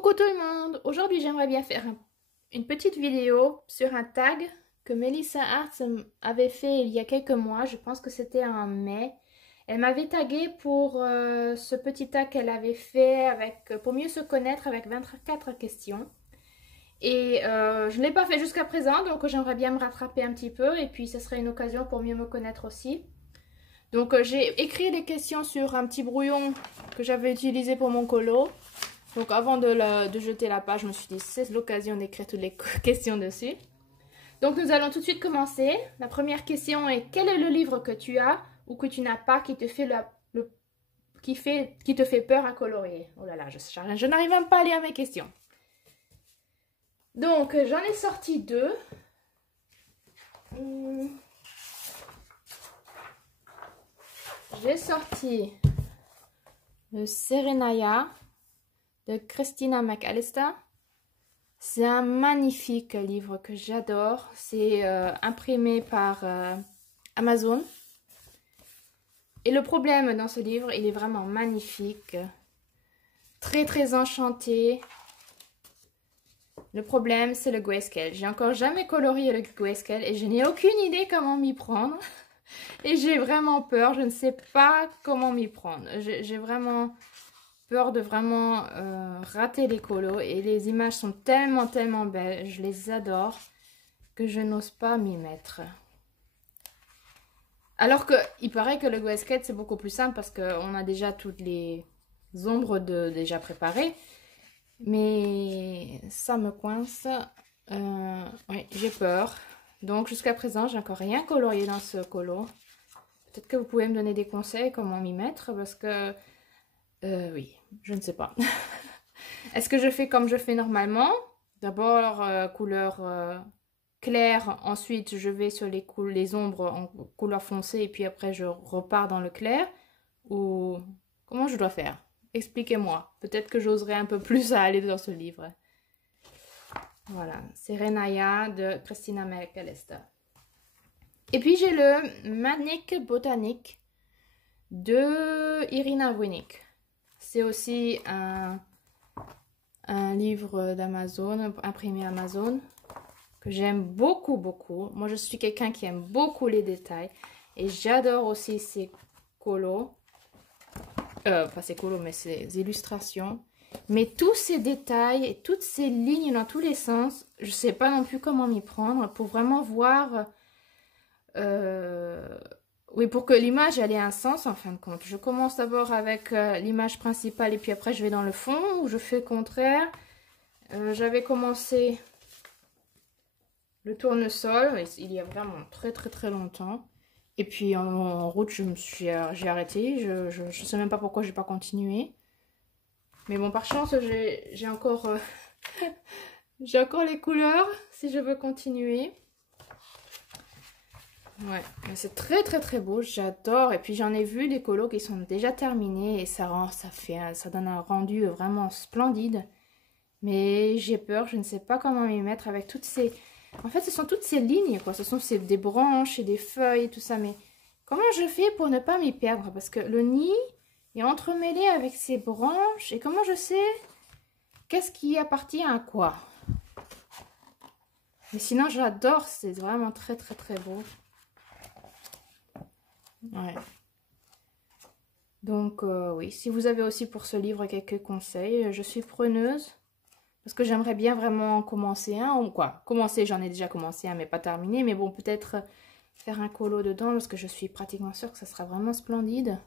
Coucou tout le monde! Aujourd'hui j'aimerais bien faire une petite vidéo sur un tag que Melissa Arts avait fait il y a quelques mois, je pense que c'était en mai. Elle m'avait tagué pour ce petit tag qu'elle avait fait pour mieux se connaître avec 24 questions. Et je ne l'ai pas fait jusqu'à présent, donc j'aimerais bien me rattraper un petit peu et puis ce serait une occasion pour mieux me connaître aussi. Donc j'ai écrit les questions sur un petit brouillon que j'avais utilisé pour mon colo. Donc avant de jeter la page, je me suis dit c'est l'occasion d'écrire toutes les questions dessus. Donc nous allons tout de suite commencer. La première question est: quel est le livre que tu as ou que tu n'as pas qui te fait qui te fait peur à colorier? Oh là là, je n'arrive même pas à lire mes questions. Donc j'en ai sorti deux. J'ai sorti le Serenaya de Christina McAllister. C'est un magnifique livre que j'adore. C'est imprimé par Amazon. Et le problème dans ce livre, il est vraiment magnifique. Très très enchanté. Le problème, c'est le grayscale. J'ai encore jamais colorié le grayscale et je n'ai aucune idée comment m'y prendre. Et j'ai vraiment peur. Je ne sais pas comment m'y prendre. J'ai vraiment peur de vraiment rater les colos, et les images sont tellement belles, je les adore, que je n'ose pas m'y mettre. Alors que il paraît que le grayscale c'est beaucoup plus simple parce qu'on a déjà toutes les ombres déjà préparées, mais ça me coince. Oui, j'ai peur. Donc jusqu'à présent j'ai encore rien colorié dans ce colo. Peut-être que vous pouvez me donner des conseils comment m'y mettre, parce que oui, je ne sais pas. Est-ce que je fais comme je fais normalement? D'abord couleur claire, ensuite je vais sur les ombres en couleur foncée et puis après je repars dans le clair? Ou comment je dois faire? Expliquez-moi. Peut-être que j'oserais un peu plus à aller dans ce livre. Voilà, Serenaya de Christina McAllister. Et puis j'ai le Manic Botanique de Irina Winick. C'est aussi un livre d'Amazon, imprimé Amazon, que j'aime beaucoup. Moi, je suis quelqu'un qui aime beaucoup les détails. Et j'adore aussi ces colos. Pas ces colos, mais ces illustrations. Mais tous ces détails et toutes ces lignes dans tous les sens, je ne sais pas non plus comment m'y prendre pour vraiment voir... oui, pour que l'image elle ait un sens en fin de compte. Je commence d'abord avec l'image principale et puis après je vais dans le fond, ou je fais le contraire. J'avais commencé le tournesol il y a vraiment très longtemps. Et puis en route j'ai arrêté. Je sais même pas pourquoi j'ai pas continué. Mais bon, par chance j'ai encore j'ai encore les couleurs si je veux continuer. Ouais, c'est très beau, j'adore. Et puis j'en ai vu des colos qui sont déjà terminés et ça donne un rendu vraiment splendide. Mais j'ai peur, je ne sais pas comment m'y mettre avec toutes ces... En fait, ce sont toutes ces lignes, quoi. Ce sont des branches et des feuilles et tout ça. Mais comment je fais pour ne pas m'y perdre? Parce que le nid est entremêlé avec ces branches. Et comment je sais qu'est-ce qui appartient à quoi? Mais sinon, j'adore. C'est vraiment très beau. Ouais. Donc oui, si vous avez aussi pour ce livre quelques conseils, je suis preneuse. Parce que j'aimerais bien vraiment commencer un, ou quoi. Commencer, j'en ai déjà commencé un, mais pas terminé. Mais bon, peut-être faire un colo dedans, parce que je suis pratiquement sûre que ça sera vraiment splendide.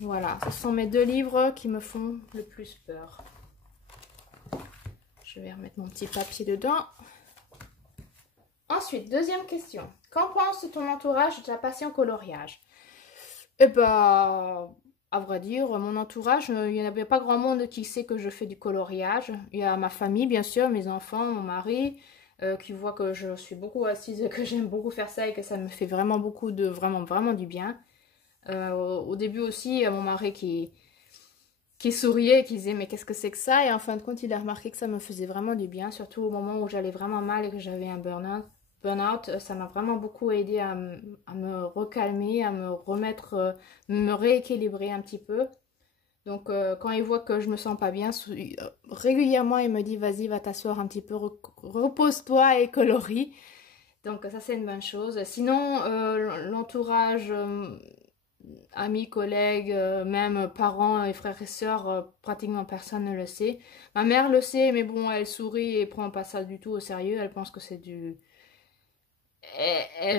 Voilà, ce sont mes deux livres qui me font le plus peur. Je vais remettre mon petit papier dedans. Ensuite, deuxième question. Qu'en pense ton entourage de ta passion coloriage? Eh ben, à vrai dire, mon entourage, il n'y en avait pas grand monde qui sait que je fais du coloriage. Il y a ma famille, bien sûr, mes enfants, mon mari, qui voit que je suis beaucoup assise, que j'aime beaucoup faire ça et que ça me fait vraiment vraiment du bien. Au début aussi, mon mari qui souriait, qui disait mais qu'est-ce que c'est que ça? Et en fin de compte, il a remarqué que ça me faisait vraiment du bien, surtout au moment où j'allais vraiment mal et que j'avais un burn-out. Ça m'a vraiment beaucoup aidé à me recalmer, à me remettre, me rééquilibrer un petit peu. Donc quand il voit que je me sens pas bien, régulièrement il me dit vas-y, va t'asseoir un petit peu, repose-toi et colorie. Donc ça c'est une bonne chose. Sinon l'entourage, amis, collègues, même parents et frères et sœurs, pratiquement personne ne le sait. Ma mère le sait, mais bon, elle sourit et prend pas ça du tout au sérieux. Elle pense que c'est du...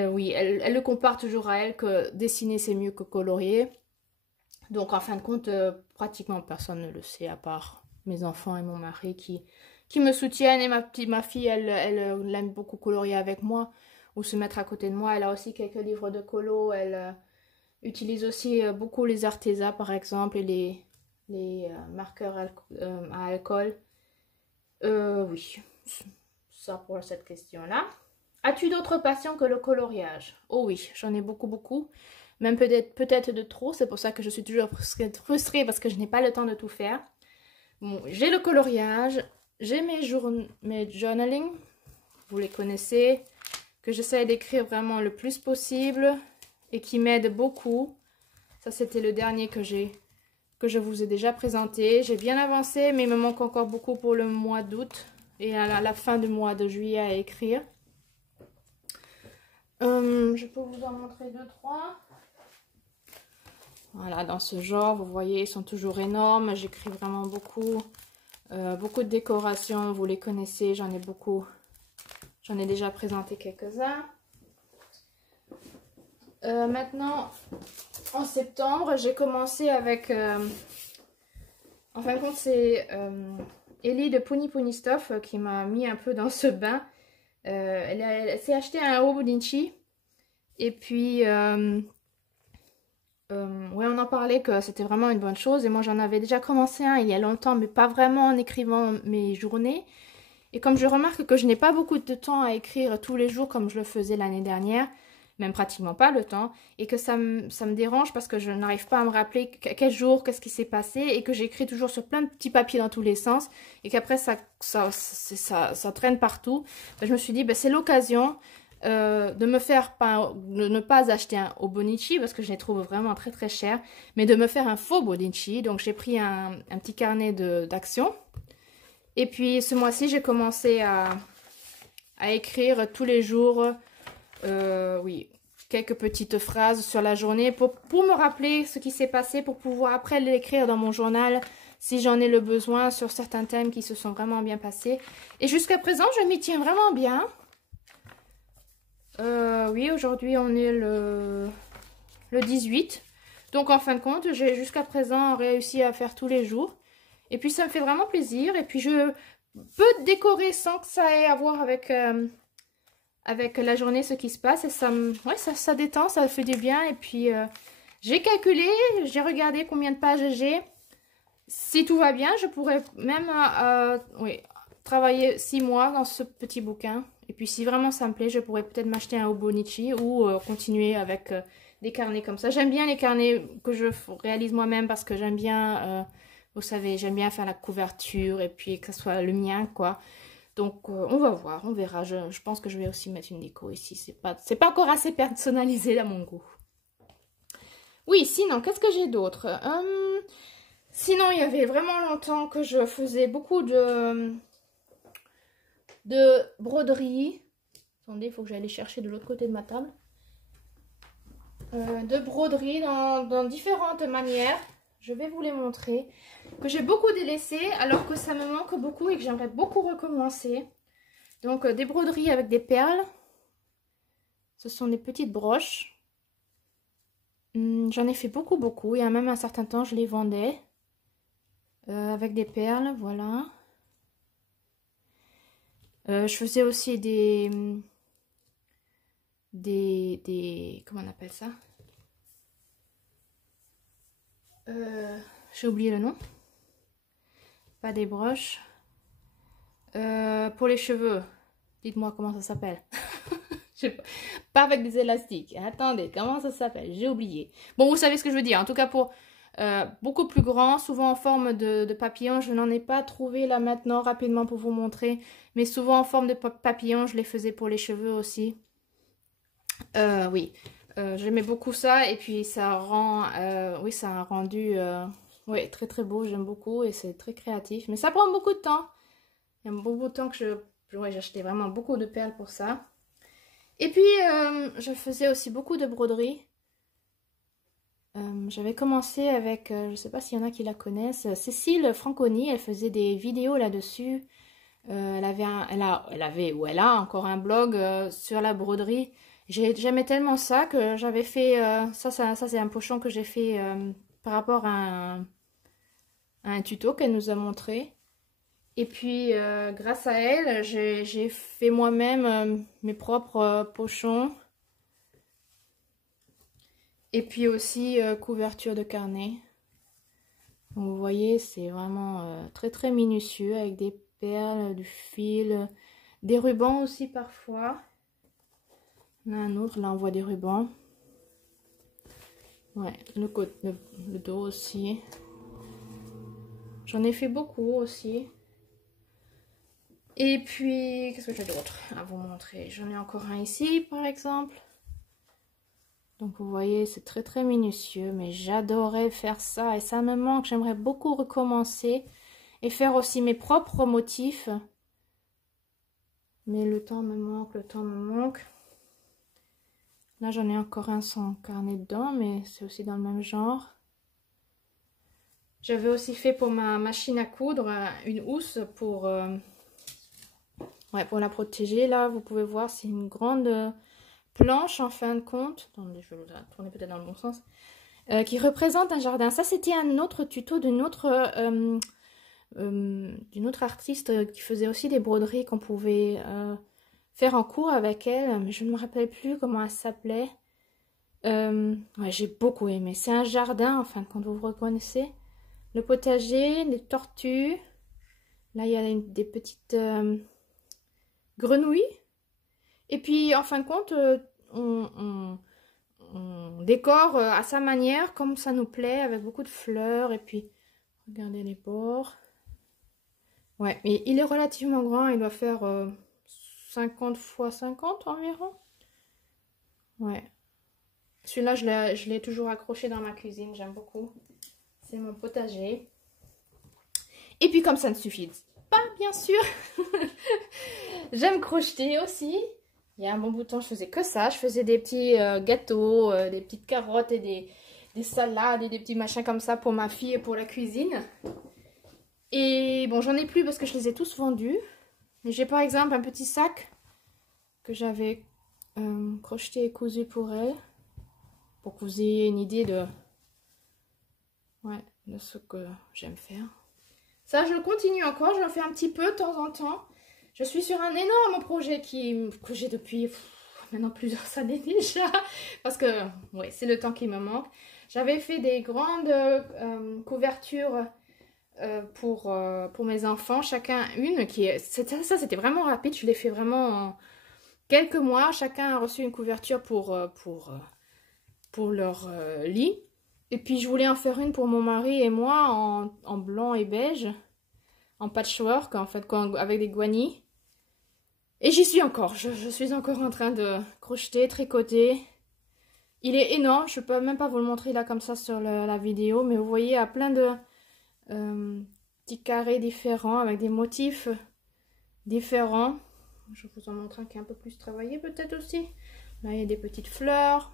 oui, elle le compare toujours à elle que dessiner c'est mieux que colorier. Donc en fin de compte, pratiquement personne ne le sait à part mes enfants et mon mari qui me soutiennent. Et ma fille, elle aime beaucoup colorier avec moi ou se mettre à côté de moi. Elle a aussi quelques livres de colo. Elle utilise aussi beaucoup les Arteza par exemple et les marqueurs à alcool. Oui, ça pour cette question-là. As-tu d'autres passions que le coloriage? Oh oui, j'en ai beaucoup, beaucoup. Même peut-être de trop. C'est pour ça que je suis toujours frustrée parce que je n'ai pas le temps de tout faire. Bon, j'ai le coloriage. J'ai mes journaling. Vous les connaissez. Que j'essaie d'écrire vraiment le plus possible. Et qui m'aident beaucoup. Ça, c'était le dernier que je vous ai déjà présenté. J'ai bien avancé, mais il me manque encore beaucoup pour le mois d'août. Et à la fin du mois de juillet à écrire. Je peux vous en montrer deux, trois. Voilà, dans ce genre, vous voyez, ils sont toujours énormes. J'écris vraiment beaucoup. Beaucoup de décorations, vous les connaissez, j'en ai beaucoup. J'en ai déjà présenté quelques-uns. Maintenant, en septembre, j'ai commencé avec... en fin de compte, c'est Ellie de Pony Pony Stuff qui m'a mis un peu dans ce bain. Elle s'est acheté un Hobonichi. Et puis... ouais, on en parlait que c'était vraiment une bonne chose et moi j'en avais déjà commencé un il y a longtemps mais pas vraiment en écrivant mes journées et comme je remarque que je n'ai pas beaucoup de temps à écrire tous les jours comme je le faisais l'année dernière, même pratiquement pas le temps, et que ça me dérange parce que je n'arrive pas à me rappeler quel jour, qu'est-ce qui s'est passé et que j'écris toujours sur plein de petits papiers dans tous les sens et qu'après ça traîne partout, ben, je me suis dit ben, c'est l'occasion de ne pas acheter un Hobonichi parce que je les trouve vraiment très très chers, mais de me faire un faux Hobonichi. Donc j'ai pris un petit carnet d'action. Et puis ce mois-ci j'ai commencé à écrire tous les jours, oui, quelques petites phrases sur la journée pour me rappeler ce qui s'est passé, pour pouvoir après l'écrire dans mon journal si j'en ai le besoin sur certains thèmes qui se sont vraiment bien passés. Et jusqu'à présent je m'y tiens vraiment bien. Oui, aujourd'hui on est le 18. Donc en fin de compte, j'ai jusqu'à présent réussi à faire tous les jours. Et puis ça me fait vraiment plaisir. Et puis je peux décorer sans que ça ait à voir avec, avec la journée, ce qui se passe. Et ouais, ça détend, ça fait du bien. Et puis j'ai calculé, j'ai regardé combien de pages j'ai. Si tout va bien, je pourrais même oui, travailler 6 mois dans ce petit bouquin. Et puis si vraiment ça me plaît, je pourrais peut-être m'acheter un Hobonichi ou continuer avec des carnets comme ça. J'aime bien les carnets que je réalise moi-même parce que j'aime bien, vous savez, j'aime bien faire la couverture et puis que ce soit le mien, quoi. Donc on va voir, on verra. Je pense que je vais aussi mettre une déco ici. C'est pas encore assez personnalisé à mon goût. Oui, sinon, qu'est-ce que j'ai d'autre? Sinon, il y avait vraiment longtemps que je faisais beaucoup de broderie. Attendez, il faut que j'aille chercher de l'autre côté de ma table. De broderie dans différentes manières. Je vais vous les montrer. Que j'ai beaucoup délaissé alors que ça me manque beaucoup et que j'aimerais beaucoup recommencer. Donc des broderies avec des perles. Ce sont des petites broches. J'en ai fait beaucoup, beaucoup. Il y a même un certain temps, je les vendais. Avec des perles, voilà. Je faisais aussi comment on appelle ça? J'ai oublié le nom. Pas des broches. Pour les cheveux. Dites-moi comment ça s'appelle. Pas avec des élastiques. Attendez, comment ça s'appelle? J'ai oublié. Bon, vous savez ce que je veux dire. En tout cas, pour beaucoup plus grand, souvent en forme de papillon. Je n'en ai pas trouvé là maintenant rapidement pour vous montrer. Mais souvent en forme de papillon, je les faisais pour les cheveux aussi. Oui, j'aimais beaucoup ça. Et puis ça rend, oui, ça a rendu ouais, très très beau, j'aime beaucoup et c'est très créatif. Mais ça prend beaucoup de temps. Il y a beaucoup de temps que ouais, j'ai acheté vraiment beaucoup de perles pour ça. Et puis, je faisais aussi beaucoup de broderie. J'avais commencé avec, je ne sais pas s'il y en a qui la connaissent, Cécile Franconi, elle faisait des vidéos là-dessus. Elle avait ou elle a encore un blog sur la broderie. J'aimais tellement ça que j'avais fait, ça c'est un pochon que j'ai fait par rapport à un tuto qu'elle nous a montré. Et puis, grâce à elle, j'ai fait moi-même mes propres pochons. Et puis aussi, couverture de carnet. Donc, vous voyez, c'est vraiment très très minutieux avec des perles, du fil, des rubans aussi parfois. On a un autre, là on voit des rubans. Ouais, le dos aussi. J'en ai fait beaucoup aussi. Et puis, qu'est-ce que j'ai d'autre à vous montrer? J'en ai encore un ici, par exemple. Donc, vous voyez, c'est très, très minutieux. Mais j'adorais faire ça. Et ça me manque. J'aimerais beaucoup recommencer. Et faire aussi mes propres motifs. Mais le temps me manque, le temps me manque. Là, j'en ai encore un sans carnet dedans. Mais c'est aussi dans le même genre. J'avais aussi fait pour ma machine à coudre une housse pour... ouais, pour la protéger, là, vous pouvez voir, c'est une grande planche en fin de compte. Attendez, je vais la tourner peut-être dans le bon sens. Qui représente un jardin. Ça, c'était un autre tuto d'une autre artiste qui faisait aussi des broderies qu'on pouvait faire en cours avec elle. Mais je ne me rappelle plus comment elle s'appelait. Ouais, j'ai beaucoup aimé. C'est un jardin, en fin de compte, vous reconnaissez. Le potager, les tortues. Là, il y a des petites... grenouilles. Et puis en fin de compte on décore à sa manière comme ça nous plaît avec beaucoup de fleurs. Et puis regardez les bords. Ouais, mais il est relativement grand, il doit faire 50 x 50 environ. Ouais, celui-là je l'ai toujours accroché dans ma cuisine, j'aime beaucoup. C'est mon potager. Et puis comme ça ne suffit pas, bien sûr, j'aime crocheter aussi. Il y a un bon bout de temps, je faisais que ça. Je faisais des petits gâteaux, des petites carottes et des salades et des petits machins comme ça pour ma fille et pour la cuisine. Et bon, j'en ai plus parce que je les ai tous vendus. Mais j'ai par exemple un petit sac que j'avais crocheté et cousu pour elle. Pour que vous ayez une idée de ce que j'aime faire. Ça, je continue encore. Je le fais un petit peu de temps en temps. Je suis sur un énorme projet que j'ai depuis maintenant plusieurs années déjà. Parce que, ouais, c'est le temps qui me manque. J'avais fait des grandes couvertures pour mes enfants. Chacun une. Ça, c'était vraiment rapide. Je l'ai fait vraiment en quelques mois. Chacun a reçu une couverture pour leur lit. Et puis, je voulais en faire une pour mon mari et moi en blanc et beige. En patchwork, en fait, avec des guenilles. Et j'y suis encore. Je suis encore en train de crocheter, tricoter. Il est énorme. Je ne peux même pas vous le montrer là comme ça sur la vidéo. Mais vous voyez, il y a plein de petits carrés différents avec des motifs différents. Je vous en montre un qui est un peu plus travaillé peut-être aussi. Là, il y a des petites fleurs.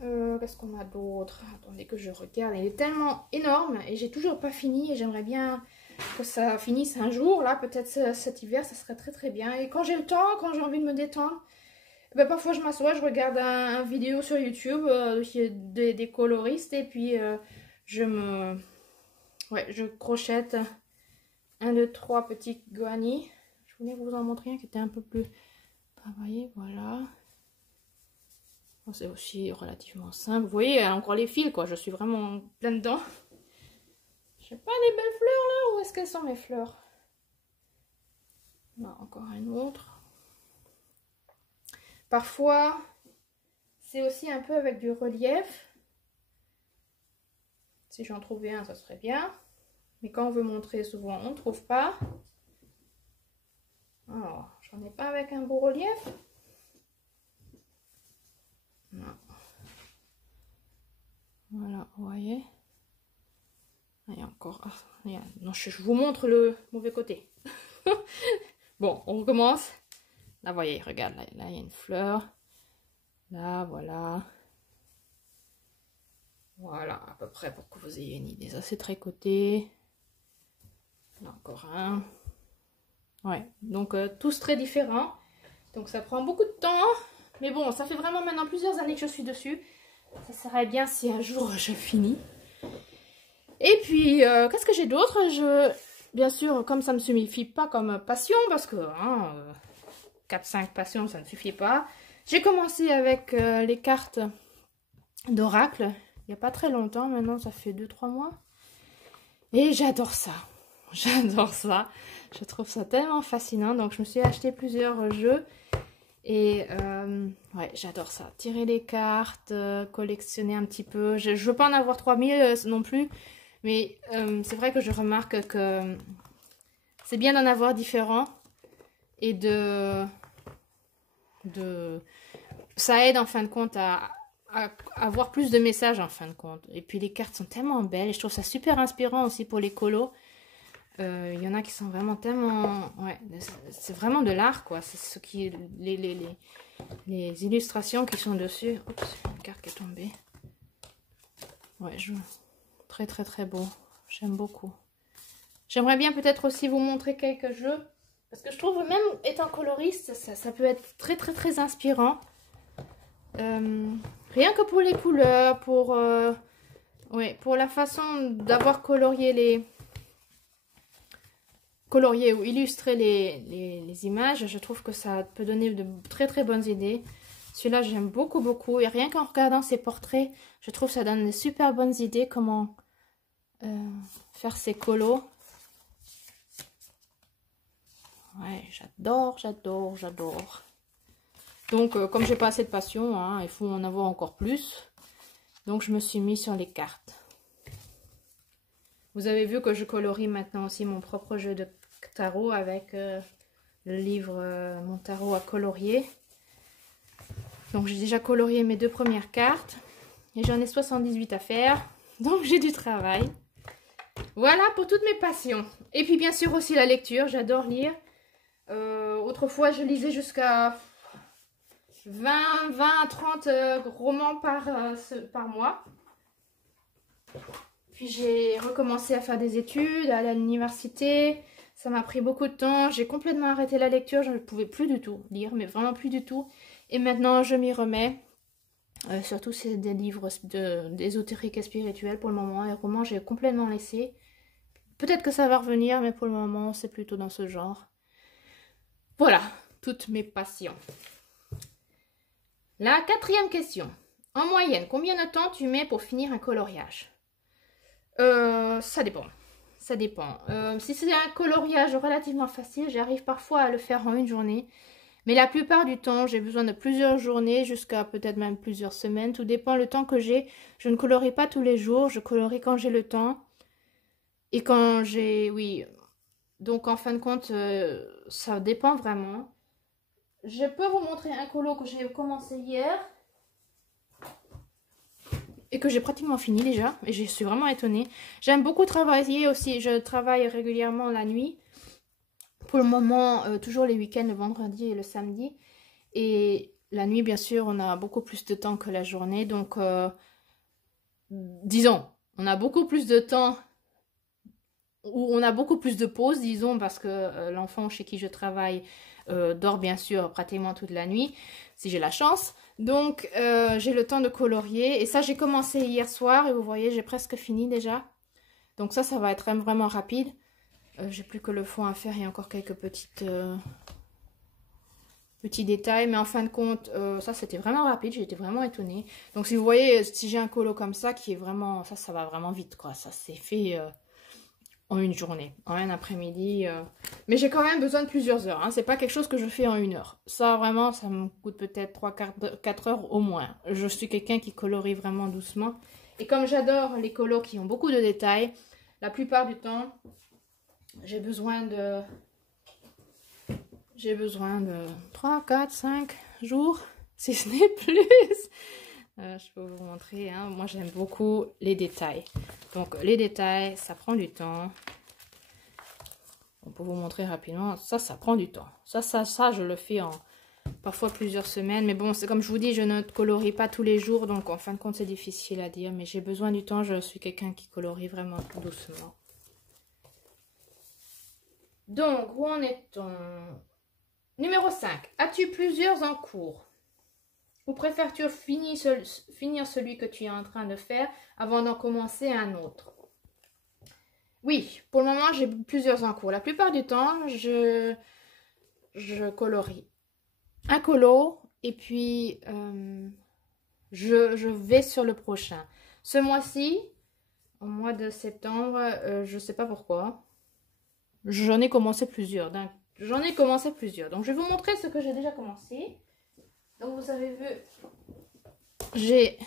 Qu'est-ce qu'on a d'autre? Attendez que je regarde. Il est tellement énorme et j'ai toujours pas fini. Et j'aimerais bien que ça finisse un jour. Là, peut-être cet hiver, ça serait très très bien. Et quand j'ai le temps, quand j'ai envie de me détendre, ben, parfois je m'assois, je regarde un vidéo sur YouTube des coloristes. Et puis je crochette 1, 2, 3 petits guanis. Je voulais vous en montrer un qui était un peu plus travaillé. Voilà. C'est aussi relativement simple. Vous voyez, encore les fils, quoi. Je suis vraiment plein dedans. Je sais pas, les belles fleurs, là. Où est-ce qu'elles sont, mes fleurs? Non, encore un autre. Parfois, c'est aussi un peu avec du relief. Si j'en trouvais un, ça serait bien. Mais quand on veut montrer, souvent, on ne trouve pas. Alors, j'en ai pas avec un beau relief. Non. Voilà, vous voyez. Il y a encore... Non, je vous montre le mauvais côté. Bon, on recommence. Là, vous voyez, regarde, là, il y a une fleur. Là, voilà. Voilà, à peu près pour que vous ayez une idée. Ça, c'est tricoté. Là, encore un. Ouais, donc tous très différents. Donc ça prend beaucoup de temps. Mais bon, ça fait vraiment maintenant plusieurs années que je suis dessus. Ça serait bien si un jour je finis. Et puis, qu'est-ce que j'ai d'autre? Bien sûr, comme ça ne me suffit pas comme passion, parce que 4-5 passions, ça ne suffit pas. J'ai commencé avec les cartes d'oracle. Il n'y a pas très longtemps, maintenant ça fait 2-3 mois. Et j'adore ça. J'adore ça. Je trouve ça tellement fascinant. Donc je me suis acheté plusieurs jeux. Et ouais, j'adore ça. Tirer les cartes, collectionner un petit peu. Je ne veux pas en avoir 3000 non plus. Mais c'est vrai que je remarque que c'est bien d'en avoir différents. Et ça aide en fin de compte à avoir plus de messages en fin de compte. Et puis les cartes sont tellement belles. Et je trouve ça super inspirant aussi pour les colos. Il y en a qui sont vraiment tellement... Ouais, c'est vraiment de l'art, quoi. C'est ce qui... Les illustrations qui sont dessus. Oups, une carte qui est tombée. Ouais, très très très beau. J'aime beaucoup. J'aimerais bien peut-être aussi vous montrer quelques jeux. Parce que je trouve même étant coloriste, ça peut être très très très inspirant. Rien que pour les couleurs, pour la façon d'avoir colorié ou illustrer les images, je trouve que ça peut donner de très très bonnes idées. Celui-là, j'aime beaucoup beaucoup. Et rien qu'en regardant ces portraits, je trouve que ça donne des super bonnes idées comment faire ces colos. Ouais, j'adore, j'adore, j'adore. Donc, comme j'ai pas assez de passion, hein, il faut en avoir encore plus. Donc, je me suis mis sur les cartes. Vous avez vu que je colorie maintenant aussi mon propre jeu de tarot avec le livre Mon tarot à colorier. Donc, j'ai déjà colorié mes 2 premières cartes. Et j'en ai 78 à faire. Donc, j'ai du travail. Voilà pour toutes mes passions. Et puis, bien sûr, aussi la lecture. J'adore lire. Autrefois, je lisais jusqu'à 20 à 30 romans par mois. Puis j'ai recommencé à faire des études, à aller à l'université. Ça m'a pris beaucoup de temps. J'ai complètement arrêté la lecture. Je ne pouvais plus du tout lire, mais vraiment plus du tout. Et maintenant, je m'y remets. Surtout, c'est des livres d'ésotérique et spirituel pour le moment. Les romans, j'ai complètement laissé. Peut-être que ça va revenir, mais pour le moment, c'est plutôt dans ce genre. Voilà, toutes mes passions. La 4e question. En moyenne, combien de temps tu mets pour finir un coloriage? Ça dépend. Ça dépend. Si c'est un coloriage relativement facile, j'arrive parfois à le faire en une journée. Mais la plupart du temps, j'ai besoin de plusieurs journées, jusqu'à peut-être même plusieurs semaines. Tout dépend le temps que j'ai. Je ne colorie pas tous les jours, je colorie quand j'ai le temps. Et quand j'ai... Oui. Donc en fin de compte, ça dépend vraiment. Je peux vous montrer un colo que j'ai commencé hier. Et que j'ai pratiquement fini déjà. Et je suis vraiment étonnée. J'aime beaucoup travailler aussi. Je travaille régulièrement la nuit. Pour le moment, toujours les week-ends, le vendredi et le samedi. Et la nuit, bien sûr, on a beaucoup plus de temps que la journée. Donc, disons, on a beaucoup plus de temps. Ou on a beaucoup plus de pauses, disons, parce que l'enfant chez qui je travaille dort bien sûr pratiquement toute la nuit, si j'ai la chance. Donc, j'ai le temps de colorier. Et ça, j'ai commencé hier soir et vous voyez, j'ai presque fini déjà. Donc ça va être vraiment rapide. J'ai plus que le fond à faire et encore quelques petits détails. Mais en fin de compte, ça, c'était vraiment rapide. J'ai été vraiment étonnée. Donc, si vous voyez, si j'ai un colo comme ça, qui est vraiment... Ça va vraiment vite, quoi. Ça s'est fait... en une journée, en un après-midi. Mais j'ai quand même besoin de plusieurs heures. Hein. C'est pas quelque chose que je fais en 1 heure. Ça, vraiment, ça me coûte peut-être 3-4 heures au moins. Je suis quelqu'un qui colorie vraiment doucement. Et comme j'adore les colos qui ont beaucoup de détails, la plupart du temps, j'ai besoin de 3, 4, 5 jours, si ce n'est plus. Je peux vous montrer, hein. Moi j'aime beaucoup les détails. Donc les détails, ça prend du temps. On peut vous montrer rapidement. Ça prend du temps. Ça, je le fais en parfois plusieurs semaines. Mais bon, c'est comme je vous dis, je ne colorie pas tous les jours. Donc en fin de compte, c'est difficile à dire. Mais j'ai besoin du temps. Je suis quelqu'un qui colorie vraiment tout doucement. Donc, où en est-on? Numéro 5. As-tu plusieurs en cours? Ou préfères-tu finir celui que tu es en train de faire avant d'en commencer un autre? Oui, pour le moment, j'ai plusieurs en cours. La plupart du temps, je colorie un colo et puis je vais sur le prochain. Ce mois-ci, au mois de septembre, je ne sais pas pourquoi, j'en ai commencé plusieurs. Donc, je vais vous montrer ce que j'ai déjà commencé. Donc, vous avez vu, j'ai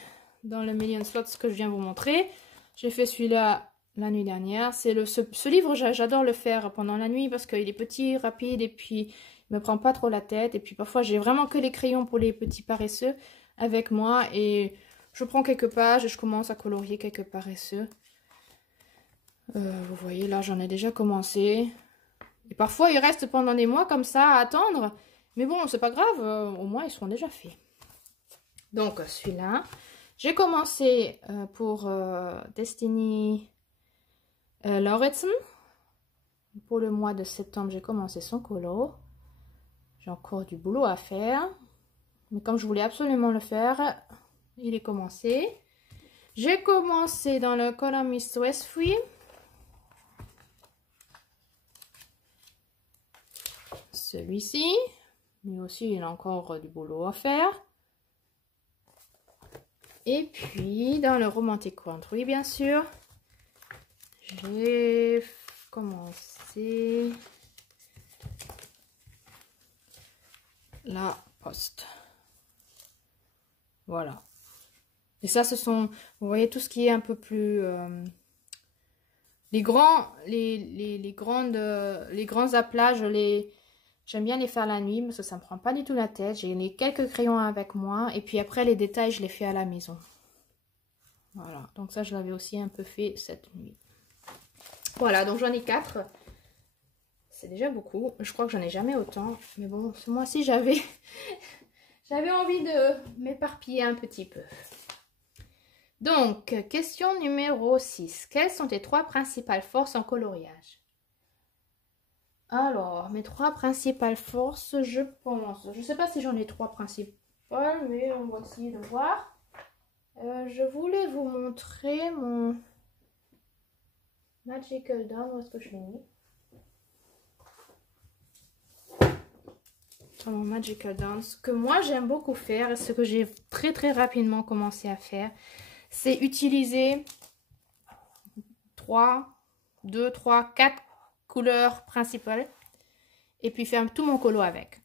dans le Million Slots ce que je viens de vous montrer. J'ai fait celui-là la nuit dernière. C'est ce livre, j'adore le faire pendant la nuit parce qu'il est petit, rapide et puis il me prend pas trop la tête. Et puis parfois, j'ai vraiment que les crayons pour les petits paresseux avec moi et je prends quelques pages et je commence à colorier quelques paresseux. Vous voyez, là, j'en ai déjà commencé. Et parfois, il reste pendant des mois comme ça à attendre. Mais bon, c'est pas grave, au moins, ils seront déjà faits. Donc, celui-là. J'ai commencé pour Destiny Lauritsen. Pour le mois de septembre, j'ai commencé son colo. J'ai encore du boulot à faire. Mais comme je voulais absolument le faire, il est commencé. J'ai commencé dans le Colorist Westfree. Celui-ci. Lui aussi, il a encore du boulot à faire. Et puis, dans le Romantic Country, bien sûr, j'ai commencé la Poste. Voilà. Et ça, ce sont, vous voyez, tout ce qui est un peu plus... les grands aplats, j'aime bien les faire la nuit parce que ça ne me prend pas du tout la tête. J'ai les quelques crayons avec moi. Et puis après, les détails, je les fais à la maison. Voilà. Donc ça, je l'avais aussi un peu fait cette nuit. Voilà, donc j'en ai 4. C'est déjà beaucoup. Je crois que j'en ai jamais autant. Mais bon, ce mois-ci, j'avais envie de m'éparpiller un petit peu. Donc, question numéro 6. Quelles sont tes 3 principales forces en coloriage? Alors, mes 3 principales forces, je pense. Je ne sais pas si j'en ai 3 principales, mais on va essayer de voir. Je voulais vous montrer mon Magical Dawn. Où est-ce que je l'ai mis? Mon Magical Dawn. Ce que moi j'aime beaucoup faire et ce que j'ai très rapidement commencé à faire, c'est utiliser 2, 3, 4 couleurs principales et puis faire tout mon colo avec.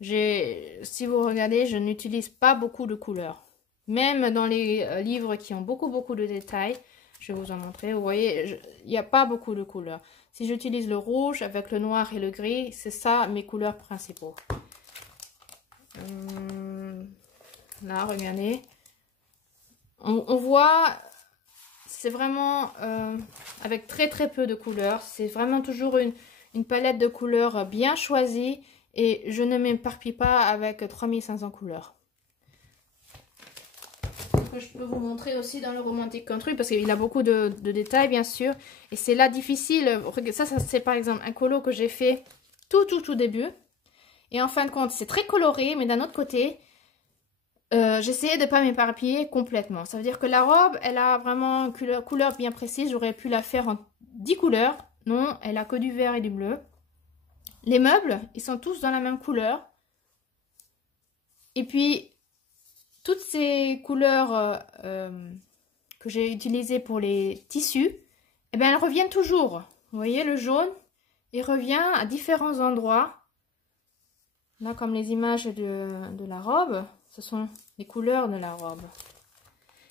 Si vous regardez, je n'utilise pas beaucoup de couleurs. Même dans les livres qui ont beaucoup de détails, je vais vous en montrer. Vous voyez, il n'y a pas beaucoup de couleurs. Si j'utilise le rouge avec le noir et le gris, c'est ça mes couleurs principaux. Là, regardez. On voit, c'est vraiment avec très peu de couleurs. C'est vraiment toujours une palette de couleurs bien choisie. Et je ne m'éparpille pas avec 3500 couleurs. Que je peux vous montrer aussi dans le Romantic Country parce qu'il a beaucoup de détails bien sûr. Et c'est là difficile. Ça c'est par exemple un colo que j'ai fait tout début. Et en fin de compte, c'est très coloré. Mais d'un autre côté... j'essayais de ne pas m'éparpiller complètement. Ça veut dire que la robe, elle a vraiment une couleur bien précise. J'aurais pu la faire en 10 couleurs. Non, elle a que du vert et du bleu. Les meubles, ils sont tous dans la même couleur. Et puis, toutes ces couleurs que j'ai utilisées pour les tissus, eh bien, elles reviennent toujours. Vous voyez, le jaune, il revient à différents endroits. Là, comme les images de la robe. Ce sont les couleurs de la robe.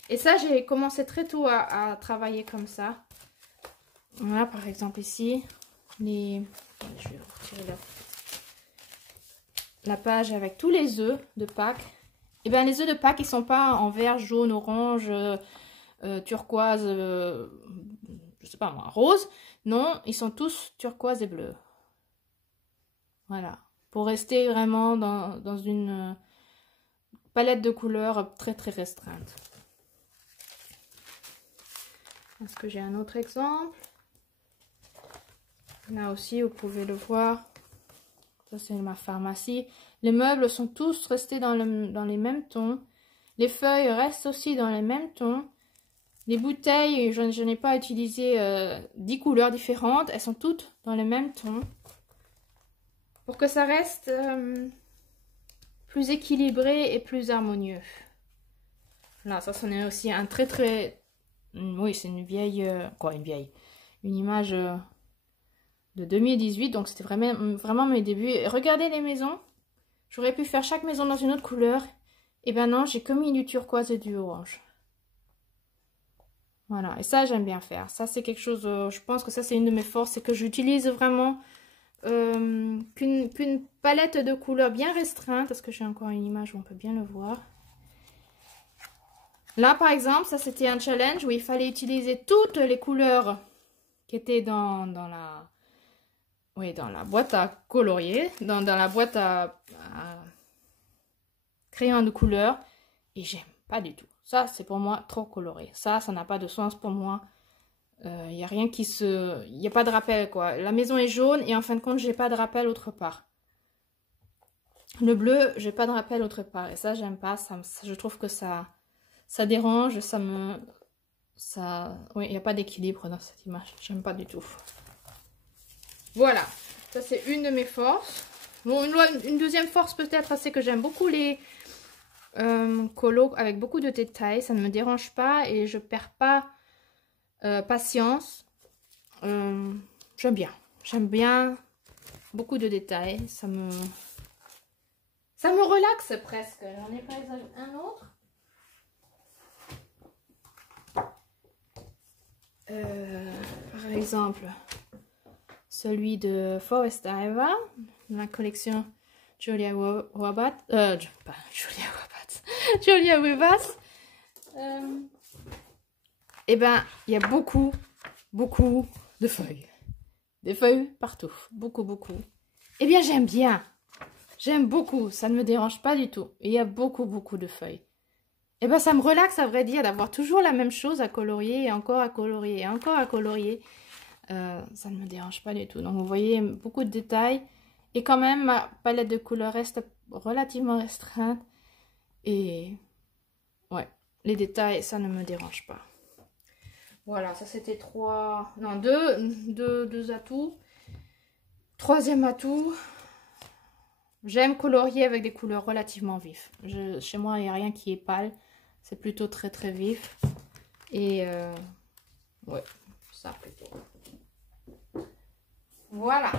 Et ça, j'ai commencé très tôt à travailler comme ça. Voilà, par exemple, ici, je vais retirer la page avec tous les œufs de Pâques. Et bien les œufs de Pâques, ils sont pas en vert, jaune, orange, turquoise, je sais pas moi, rose. Non, ils sont tous turquoise et bleu. Voilà. Pour rester vraiment dans une palette de couleurs très très restreinte. Est-ce que j'ai un autre exemple? Là aussi, vous pouvez le voir. Ça, c'est ma pharmacie. Les meubles sont tous restés dans les mêmes tons. Les feuilles restent aussi dans les mêmes tons. Les bouteilles, je n'ai pas utilisé 10 couleurs différentes. Elles sont toutes dans les mêmes tons. Pour que ça reste plus équilibré et plus harmonieux. Là, ça, c'en est aussi un très très... Oui, c'est une vieille... Une image de 2018. Donc, c'était vraiment mes débuts. Et regardez les maisons. J'aurais pu faire chaque maison dans une autre couleur. Et ben non, j'ai que mis du turquoise et du orange. Voilà, et ça, j'aime bien faire. Ça, c'est quelque chose... je pense que ça, c'est une de mes forces. C'est que j'utilise vraiment... qu'une palette de couleurs bien restreinte, parce que j'ai encore une image où on peut bien le voir. Là par exemple, ça c'était un challenge où il fallait utiliser toutes les couleurs qui étaient dans la boîte à colorier, dans la boîte à crayons de couleur, et j'aime pas du tout. Ça c'est pour moi trop coloré. Ça n'a pas de sens pour moi. Il n'y a rien qui se... Il n'y a pas de rappel, quoi. La maison est jaune et en fin de compte, j'ai pas de rappel autre part. Le bleu, j'ai pas de rappel autre part. Et ça, j'aime pas. Je trouve que ça dérange. Oui, il n'y a pas d'équilibre dans cette image. J'aime pas du tout. Voilà. Ça, c'est une de mes forces. Bon, une deuxième force peut-être, c'est que j'aime beaucoup les colos avec beaucoup de détails. Ça ne me dérange pas et je perds pas... patience, j'aime bien beaucoup de détails, ça me relaxe presque. J'en ai par exemple un autre, par exemple celui de Forest Eva, la collection Julia Wabat, Julia Webas. Et ben, il y a beaucoup de feuilles. Des feuilles partout. Beaucoup. Eh bien, j'aime bien. J'aime beaucoup. Ça ne me dérange pas du tout. Et il y a beaucoup de feuilles. Et ben, ça me relaxe, à vrai dire, d'avoir toujours la même chose à colorier et encore à colorier et encore à colorier. Ça ne me dérange pas du tout. Donc, vous voyez, beaucoup de détails. Et quand même, ma palette de couleurs reste relativement restreinte. Et ouais, les détails, ça ne me dérange pas. Voilà, ça c'était deux atouts. Troisième atout, j'aime colorier avec des couleurs relativement vives. Chez moi, il n'y a rien qui est pâle. C'est plutôt très vif. Et ouais, ça plutôt. Voilà.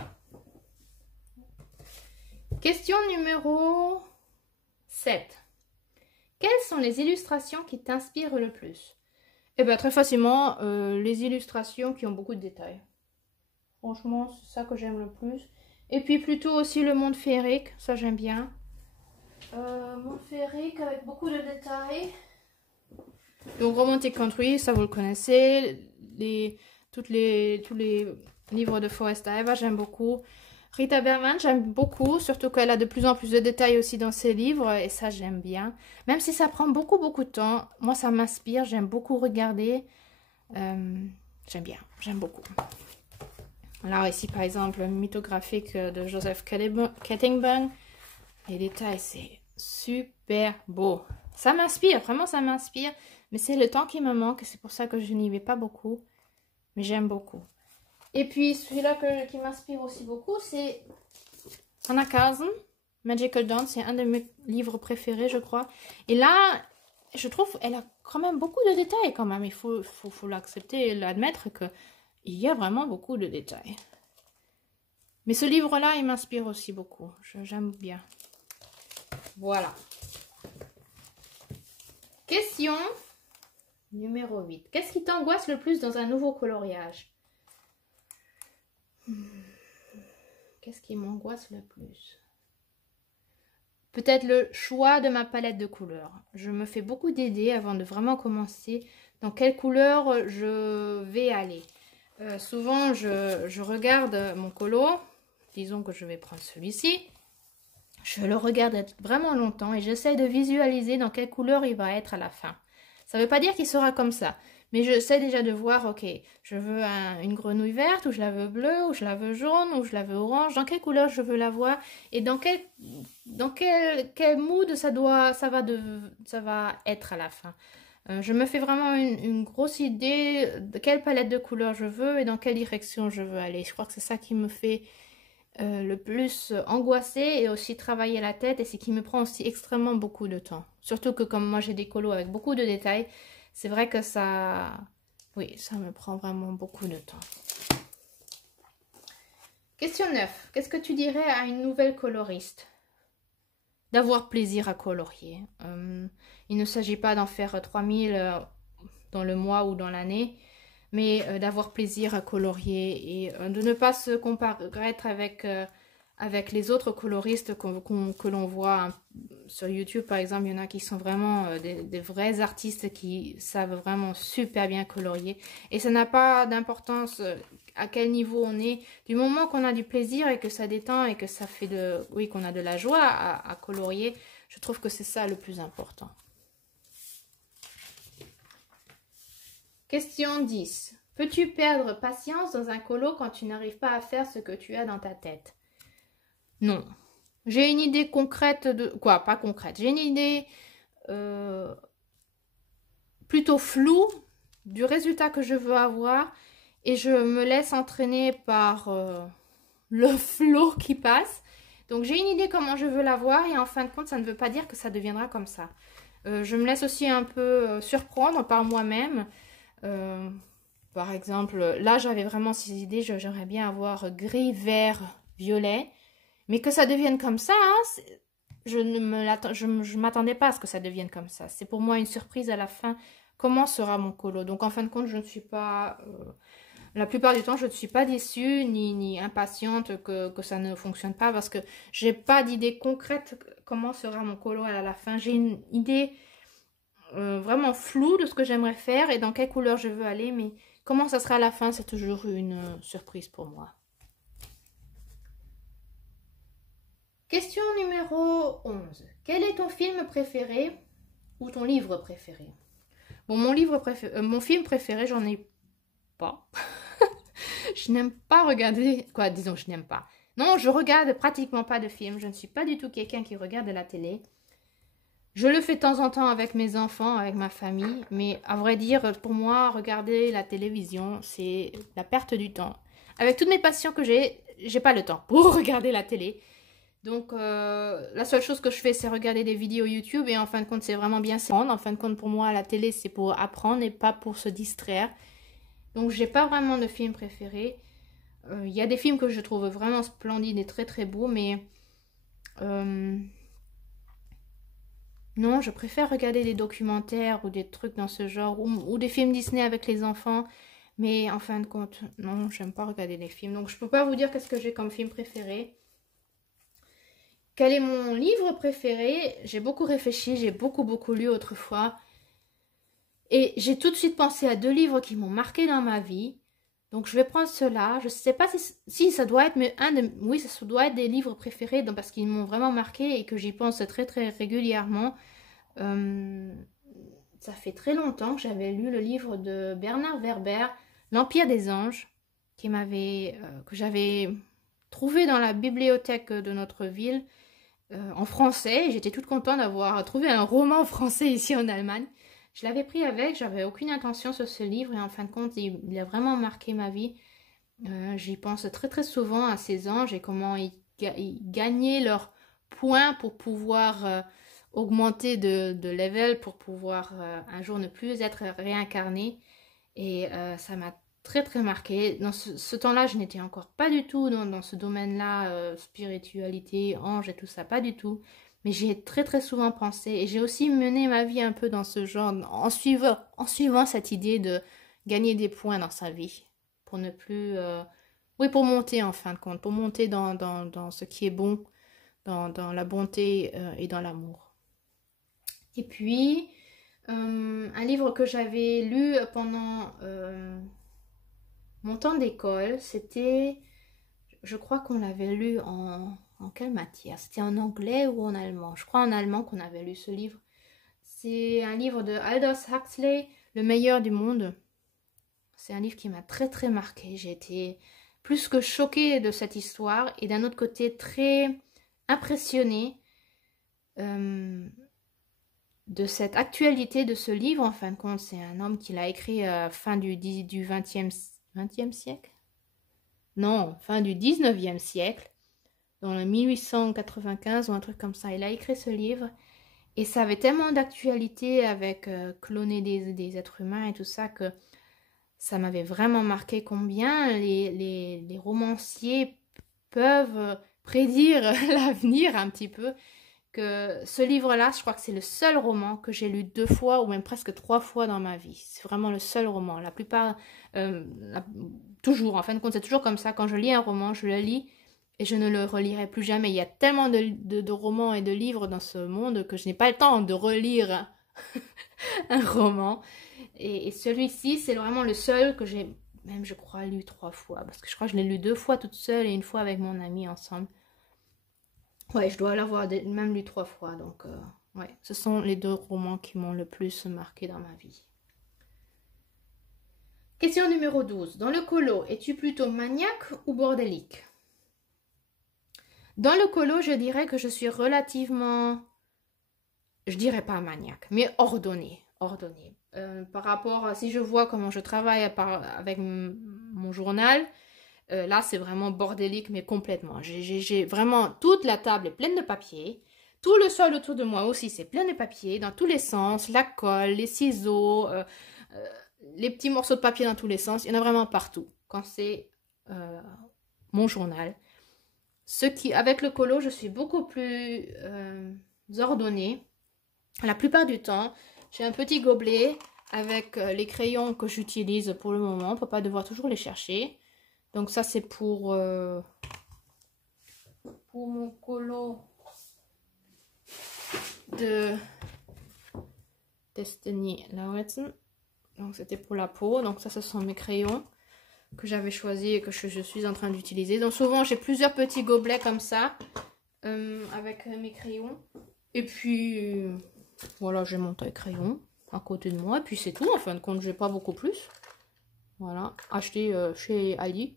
Question numéro 7. Quelles sont les illustrations qui t'inspirent le plus? Eh bien, très facilement, les illustrations qui ont beaucoup de détails. Franchement, c'est ça que j'aime le plus. Et puis plutôt aussi le monde féerique, ça j'aime bien. Monde féerique avec beaucoup de détails. Donc Romantic Country, ça vous le connaissez. Tous les livres de Forest Eva, j'aime beaucoup. Rita Berman, j'aime beaucoup, surtout qu'elle a de plus en plus de détails aussi dans ses livres, et ça j'aime bien. Même si ça prend beaucoup de temps, moi ça m'inspire, j'aime beaucoup regarder. J'aime bien, j'aime beaucoup. Alors ici par exemple, mythographique de Joseph Kettingburn. Les détails, c'est super beau. Ça m'inspire, vraiment ça m'inspire. Mais c'est le temps qui me manque, c'est pour ça que je n'y vais pas beaucoup. Mais j'aime beaucoup. Et puis celui-là qui m'inspire aussi beaucoup, c'est Anna Carson, Magical Dawn. C'est un de mes livres préférés, je crois. Et là, je trouve elle a quand même beaucoup de détails quand même. Il faut l'accepter et l'admettre qu'il y a vraiment beaucoup de détails. Mais ce livre-là, il m'inspire aussi beaucoup. J'aime bien. Voilà. Question numéro 8. Qu'est-ce qui t'angoisse le plus dans un nouveau coloriage? Qu'est-ce qui m'angoisse le plus? peut-être le choix de ma palette de couleurs. Je me fais beaucoup d'idées avant de vraiment commencer dans quelle couleur je vais aller. Souvent, je regarde mon colo. Disons que je vais prendre celui-ci. Je le regarde vraiment longtemps et j'essaie de visualiser dans quelle couleur il va être à la fin. Ça ne veut pas dire qu'il sera comme ça. Mais je sais déjà de voir, ok, je veux une grenouille verte, ou je la veux bleue, ou je la veux jaune, ou je la veux orange, dans quelle couleur je veux la voir, et dans quel mood ça va être à la fin. Je me fais vraiment une grosse idée de quelle palette de couleurs je veux et dans quelle direction je veux aller. Je crois que c'est ça qui me fait le plus angoisser et aussi travailler la tête, et c'est qui me prend aussi extrêmement beaucoup de temps. Surtout que comme moi j'ai des colos avec beaucoup de détails, c'est vrai que ça, oui, ça me prend vraiment beaucoup de temps. Question 9. Qu'est-ce que tu dirais à une nouvelle coloriste? D'avoir plaisir à colorier. Il ne s'agit pas d'en faire 3000 dans le mois ou dans l'année, mais d'avoir plaisir à colorier et de ne pas se comparaître avec les autres coloristes que l'on voit sur YouTube. Par exemple, il y en a qui sont vraiment des vrais artistes qui savent vraiment super bien colorier. Et ça n'a pas d'importance à quel niveau on est. Du moment qu'on a du plaisir et que ça détend et que ça fait oui, qu'on a de la joie à colorier, je trouve que c'est ça le plus important. Question 10. Peux-tu perdre patience dans un colo quand tu n'arrives pas à faire ce que tu as dans ta tête? Non. J'ai une idée concrète de... Quoi, pas concrète. J'ai une idée plutôt floue du résultat que je veux avoir et je me laisse entraîner par le flow qui passe. Donc j'ai une idée comment je veux l'avoir et en fin de compte, ça ne veut pas dire que ça deviendra comme ça. Je me laisse aussi un peu surprendre par moi-même. Par exemple, là j'avais vraiment ces idées, j'aimerais bien avoir gris, vert, violet. Mais que ça devienne comme ça, hein, je ne m'attendais pas à ce que ça devienne comme ça. C'est pour moi une surprise à la fin. Comment sera mon colo? Donc en fin de compte, je ne suis pas... la plupart du temps, je ne suis pas déçue ni impatiente que ça ne fonctionne pas parce que j'ai pas d'idée concrète comment sera mon colo à la fin. J'ai une idée vraiment floue de ce que j'aimerais faire et dans quelle couleur je veux aller. Mais comment ça sera à la fin, c'est toujours une surprise pour moi. Question numéro 11. Quel est ton film préféré ou ton livre préféré? Bon, mon film préféré, j'en ai pas. Je n'aime pas regarder... Quoi, disons, je n'aime pas. Non, je regarde pratiquement pas de films. Je ne suis pas du tout quelqu'un qui regarde la télé. Je le fais de temps en temps avec mes enfants, avec ma famille. Mais à vrai dire, pour moi, regarder la télévision, c'est la perte du temps. Avec toutes mes passions que j'ai pas le temps pour regarder la télé. Donc, la seule chose que je fais, c'est regarder des vidéos YouTube et en fin de compte, c'est vraiment bien s'apprendre. En fin de compte, pour moi, la télé, c'est pour apprendre et pas pour se distraire. Donc, j'ai pas vraiment de film préféré. Il y a des films que je trouve vraiment splendides et très très beaux, mais non, je préfère regarder des documentaires ou des trucs dans ce genre ou des films Disney avec les enfants. Mais en fin de compte, non, j'aime pas regarder les films. Donc, je peux pas vous dire qu'est-ce que j'ai comme film préféré. Quel est mon livre préféré? J'ai beaucoup réfléchi, j'ai beaucoup lu autrefois. Et j'ai tout de suite pensé à 2 livres qui m'ont marqué dans ma vie. Donc je vais prendre cela. Je ne sais pas si ça doit être, mais oui, ça doit être des livres préférés parce qu'ils m'ont vraiment marqué et que j'y pense très très régulièrement. Ça fait très longtemps que j'avais lu le livre de Bernard Werber, L'Empire des Anges, que j'avais trouvé dans la bibliothèque de notre ville. En français, j'étais toute contente d'avoir trouvé un roman français ici en Allemagne. Je l'avais pris avec, j'avais aucune intention sur ce livre et en fin de compte, il a vraiment marqué ma vie. J'y pense très très souvent à ces anges et comment ils gagnaient leurs points pour pouvoir augmenter de level, pour pouvoir un jour ne plus être réincarné. Et ça m'a très très marqué. Dans ce temps-là, je n'étais encore pas du tout dans ce domaine-là, spiritualité, ange et tout ça, pas du tout. Mais j'y ai très très souvent pensé et j'ai aussi mené ma vie un peu dans ce genre, en suivant cette idée de gagner des points dans sa vie. Pour ne plus... oui, pour monter en fin de compte, pour monter dans ce qui est bon, dans la bonté et dans l'amour. Et puis, un livre que j'avais lu pendant mon temps d'école, c'était, je crois qu'on l'avait lu en quelle matière? C'était en anglais ou en allemand? Je crois en allemand qu'on avait lu ce livre. C'est un livre de Aldous Huxley, Le meilleur du monde. C'est un livre qui m'a très très marqué. J'ai été plus que choquée de cette histoire et d'un autre côté très impressionnée de cette actualité de ce livre. En fin de compte, c'est un homme qui l'a écrit fin du 20e siècle? Non, fin du 19e siècle, dans le 1895 ou un truc comme ça. Il a écrit ce livre et ça avait tellement d'actualité avec cloner des êtres humains et tout ça que ça m'avait vraiment marqué combien les romanciers peuvent prédire l'avenir un petit peu. Que ce livre-là, je crois que c'est le seul roman que j'ai lu 2 fois ou même presque 3 fois dans ma vie. C'est vraiment le seul roman. La plupart, toujours, en fin de compte, c'est toujours comme ça. Quand je lis un roman, je le lis et je ne le relirai plus jamais. Il y a tellement de romans et de livres dans ce monde que je n'ai pas le temps de relire un roman. Et celui-ci, c'est vraiment le seul que j'ai même, je crois, lu 3 fois. Parce que je crois que je l'ai lu 2 fois toute seule et 1 fois avec mon ami ensemble. Ouais, je dois l'avoir même lu 3 fois. Donc, ouais, ce sont les 2 romans qui m'ont le plus marqué dans ma vie. Question numéro 12. Dans le colo, es-tu plutôt maniaque ou bordélique? Dans le colo, je dirais que je suis relativement... Je dirais pas maniaque, mais ordonnée. Par rapport à si je vois comment je travaille avec mon journal... là, c'est vraiment bordélique, mais complètement. J'ai vraiment... Toute la table est pleine de papier. Tout le sol autour de moi aussi, c'est plein de papier, dans tous les sens. La colle, les ciseaux, les petits morceaux de papier dans tous les sens. Il y en a vraiment partout. Quand c'est mon journal. Avec le colo, je suis beaucoup plus ordonnée. La plupart du temps, j'ai un petit gobelet avec les crayons que j'utilise pour le moment, pour ne pas devoir toujours les chercher. Donc ça c'est pour mon colo de Destiny Lauritsen. Donc c'était pour la peau. Donc ça ce sont mes crayons que j'avais choisis et que je suis en train d'utiliser. Donc souvent j'ai plusieurs petits gobelets comme ça avec mes crayons. Et puis voilà, j'ai mon taille-crayon à côté de moi. Et puis c'est tout, en fin de compte, j'ai pas beaucoup plus. Voilà, acheté chez Ali.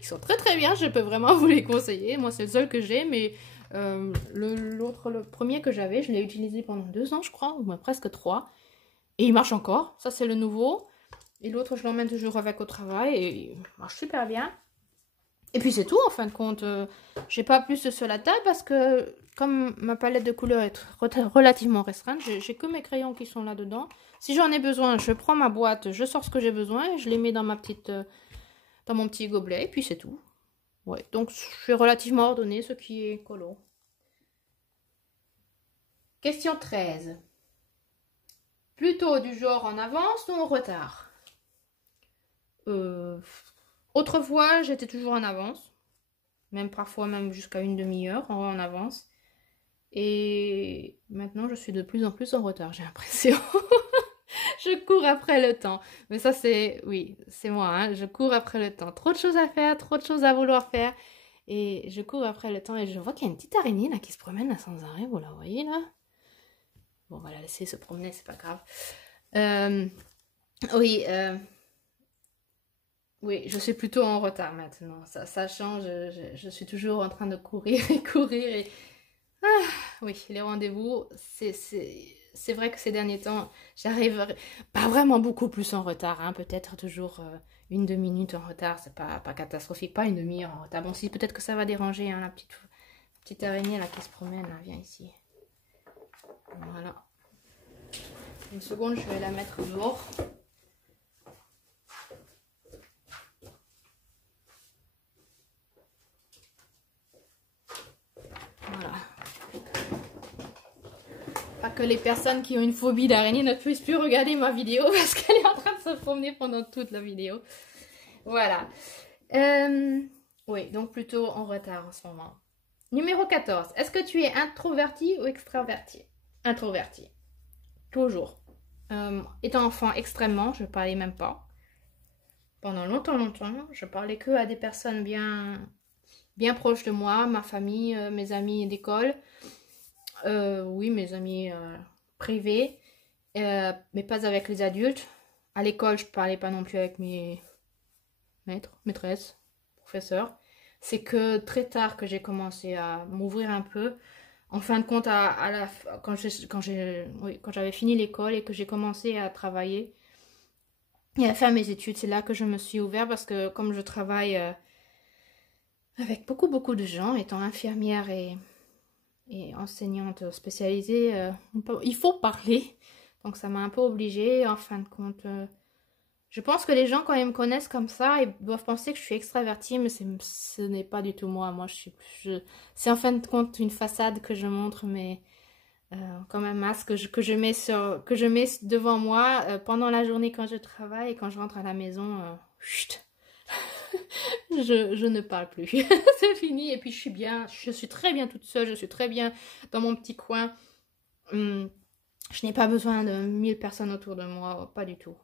Ils sont très très bien, je peux vraiment vous les conseiller. Moi, c'est le seul que j'ai, mais le premier que j'avais, je l'ai utilisé pendant 2 ans, je crois, ou même presque 3. Et il marche encore, ça c'est le nouveau. Et l'autre, je l'emmène toujours avec au travail et il marche super bien. Et puis c'est tout, en fin de compte. J'ai pas plus sur la table parce que, comme ma palette de couleurs est relativement restreinte, j'ai que mes crayons qui sont là-dedans. Si j'en ai besoin, je prends ma boîte, je sors ce que j'ai besoin et je les mets dans mon petit gobelet et puis c'est tout. Ouais, donc je suis relativement ordonnée, ce qui est colo. Question 13. Plutôt du genre en avance ou en retard? Autrefois, j'étais toujours en avance. Même parfois, même jusqu'à une demi-heure en avance. Et maintenant, je suis de plus en plus en retard, j'ai l'impression. Je cours après le temps. Mais ça, oui, c'est moi, hein. Je cours après le temps. Trop de choses à faire, trop de choses à vouloir faire. Et je cours après le temps et je vois qu'il y a une petite araignée là qui se promène là sans arrêt. Vous la voyez là? Bon, on va la laisser se promener, c'est pas grave. Oui, oui, je suis plutôt en retard maintenant. Ça change. Je suis toujours en train de courir et courir. Et... Ah, oui, les rendez-vous, c'est vrai que ces derniers temps, j'arrive pas vraiment beaucoup plus en retard. Hein, peut-être toujours 1-2 minutes en retard. C'est pas catastrophique. Pas une demi-heure en retard. Bon, si, peut-être que ça va déranger hein, la petite araignée là qui se promène. Là, viens ici. Voilà. Une seconde, je vais la mettre dehors. Voilà. Pas que les personnes qui ont une phobie d'araignée ne puissent plus regarder ma vidéo parce qu'elle est en train de se promener pendant toute la vidéo. Voilà. Oui, donc plutôt en retard en ce moment. Numéro 14. Est-ce que tu es introverti ou extraverti? Introverti. Toujours. Étant enfant, extrêmement, je ne parlais même pas. Pendant longtemps, je parlais que à des personnes bien proches de moi, ma famille, mes amis d'école. Oui, mes amis privés, mais pas avec les adultes. À l'école, je parlais pas non plus avec mes maîtres, maîtresses, professeurs. C'est que très tard que j'ai commencé à m'ouvrir un peu. En fin de compte, quand j'avais fini l'école et que j'ai commencé à travailler et à faire mes études, c'est là que je me suis ouverte parce que comme je travaille avec beaucoup de gens, étant infirmière et enseignante spécialisée, il faut parler. Donc ça m'a un peu obligée. En fin de compte, je pense que les gens, quand ils me connaissent comme ça, ils doivent penser que je suis extravertie, mais ce n'est pas du tout moi. Moi, c'est en fin de compte une façade que je montre, mais comme un masque que je mets devant moi pendant la journée quand je travaille et quand je rentre à la maison, chut, je ne parle plus. C'est fini et puis je suis très bien toute seule, je suis très bien dans mon petit coin. Je n'ai pas besoin de 1000 personnes autour de moi, pas du tout.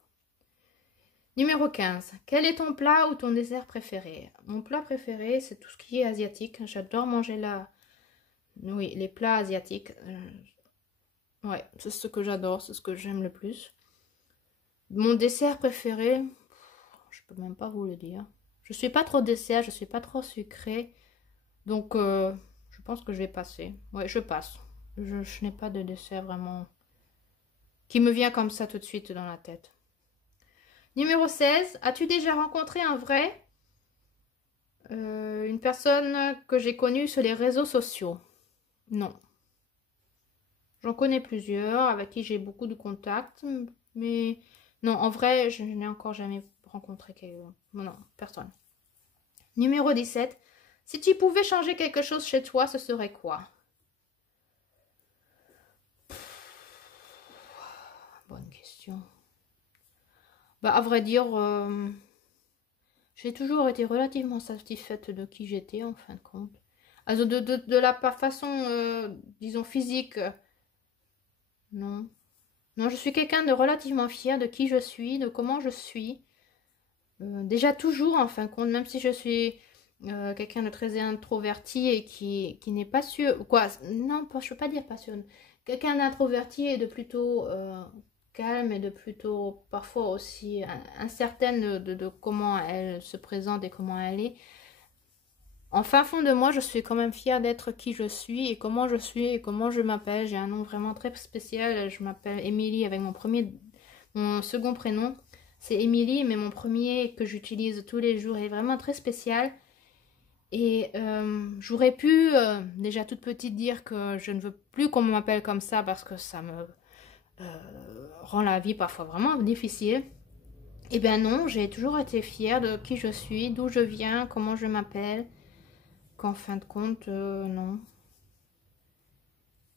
Numéro 15. Quel est ton plat ou ton dessert préféré? Mon plat préféré, c'est tout ce qui est asiatique. J'adore manger les plats asiatiques. Ouais, c'est ce que j'adore, c'est ce que j'aime le plus. Mon dessert préféré, je peux même pas vous le dire. Je suis pas trop dessert, je suis pas trop sucré. Donc, je pense que je vais passer. Ouais, je passe. Je n'ai pas de dessert vraiment qui me vient comme ça tout de suite dans la tête. Numéro 16. As-tu déjà rencontré un vrai? Une personne que j'ai connue sur les réseaux sociaux? Non. J'en connais plusieurs avec qui j'ai beaucoup de contacts, mais non, en vrai, je n'ai encore jamais rencontré quelqu'un. Non, personne. Numéro 17. Si tu pouvais changer quelque chose chez toi, ce serait quoi? Bonne question. Bah, à vrai dire, j'ai toujours été relativement satisfaite de qui j'étais, en fin de compte. Also de la façon, disons, physique, non. Non, je suis quelqu'un de relativement fier de qui je suis, de comment je suis. Déjà toujours, en fin de compte, même si je suis quelqu'un de très introverti et qui n'est pas sûr... Quoi? Non, je ne peux pas dire passionné. Quelqu'un d'introverti et de plutôt calme et de plutôt parfois aussi incertaine de comment elle se présente et comment elle est. En fin fond de moi, je suis quand même fière d'être qui je suis et comment je suis et comment je m'appelle. J'ai un nom vraiment très spécial. Je m'appelle Émilie avec mon second prénom. C'est Émilie, mais mon premier que j'utilise tous les jours est vraiment très spécial. Et j'aurais pu, déjà toute petite, dire que je ne veux plus qu'on m'appelle comme ça parce que ça me rend la vie parfois vraiment difficile. Et bien non, j'ai toujours été fière de qui je suis, d'où je viens, comment je m'appelle. Qu'en fin de compte, non.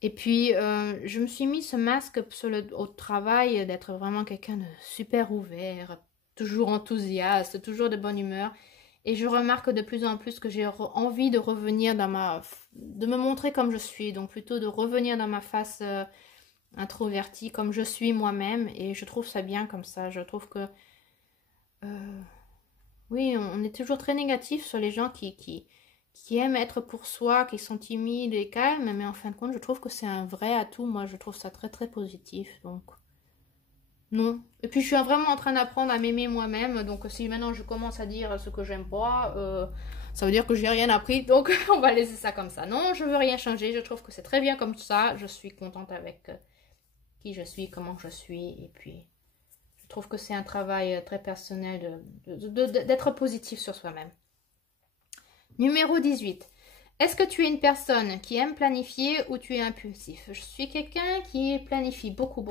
Et puis, je me suis mis ce masque au travail d'être vraiment quelqu'un de super ouvert, toujours enthousiaste, toujours de bonne humeur. Et je remarque de plus en plus que j'ai envie de revenir de me montrer comme je suis. Donc plutôt de revenir dans ma face introvertie comme je suis moi-même. Et je trouve ça bien comme ça. Je trouve que... oui, on est toujours très négatif sur les gens qui aiment être pour soi, qui sont timides et calmes, mais en fin de compte, je trouve que c'est un vrai atout. Moi, je trouve ça très très positif, donc non. Et puis, je suis vraiment en train d'apprendre à m'aimer moi-même, donc si maintenant je commence à dire ce que j'aime pas, ça veut dire que j'ai rien appris, donc on va laisser ça comme ça. Non, je veux rien changer, je trouve que c'est très bien comme ça, je suis contente avec qui je suis, comment je suis, et puis je trouve que c'est un travail très personnel d'être positif sur soi-même. Numéro 18. Est-ce que tu es une personne qui aime planifier ou tu es impulsif? Je suis quelqu'un qui planifie beaucoup.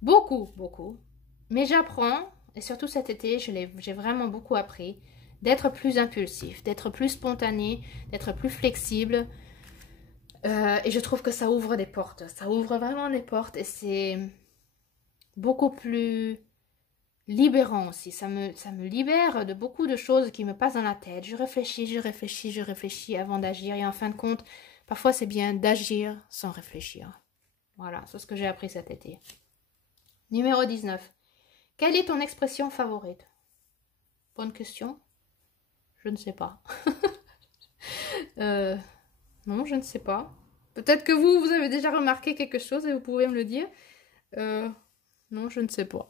Beaucoup. Mais j'apprends, et surtout cet été, j'ai vraiment beaucoup appris, d'être plus impulsif, d'être plus spontané, d'être plus flexible. Et je trouve que ça ouvre des portes. Ça ouvre vraiment des portes et c'est beaucoup plus libérant aussi. Ça me libère de beaucoup de choses qui me passent dans la tête. Je réfléchis, je réfléchis, je réfléchis avant d'agir. Et en fin de compte, parfois c'est bien d'agir sans réfléchir. Voilà, c'est ce que j'ai appris cet été. Numéro 19. Quelle est ton expression favorite? Bonne question. Je ne sais pas. Non, je ne sais pas. Peut-être que vous avez déjà remarqué quelque chose et vous pouvez me le dire. Non, je ne sais pas.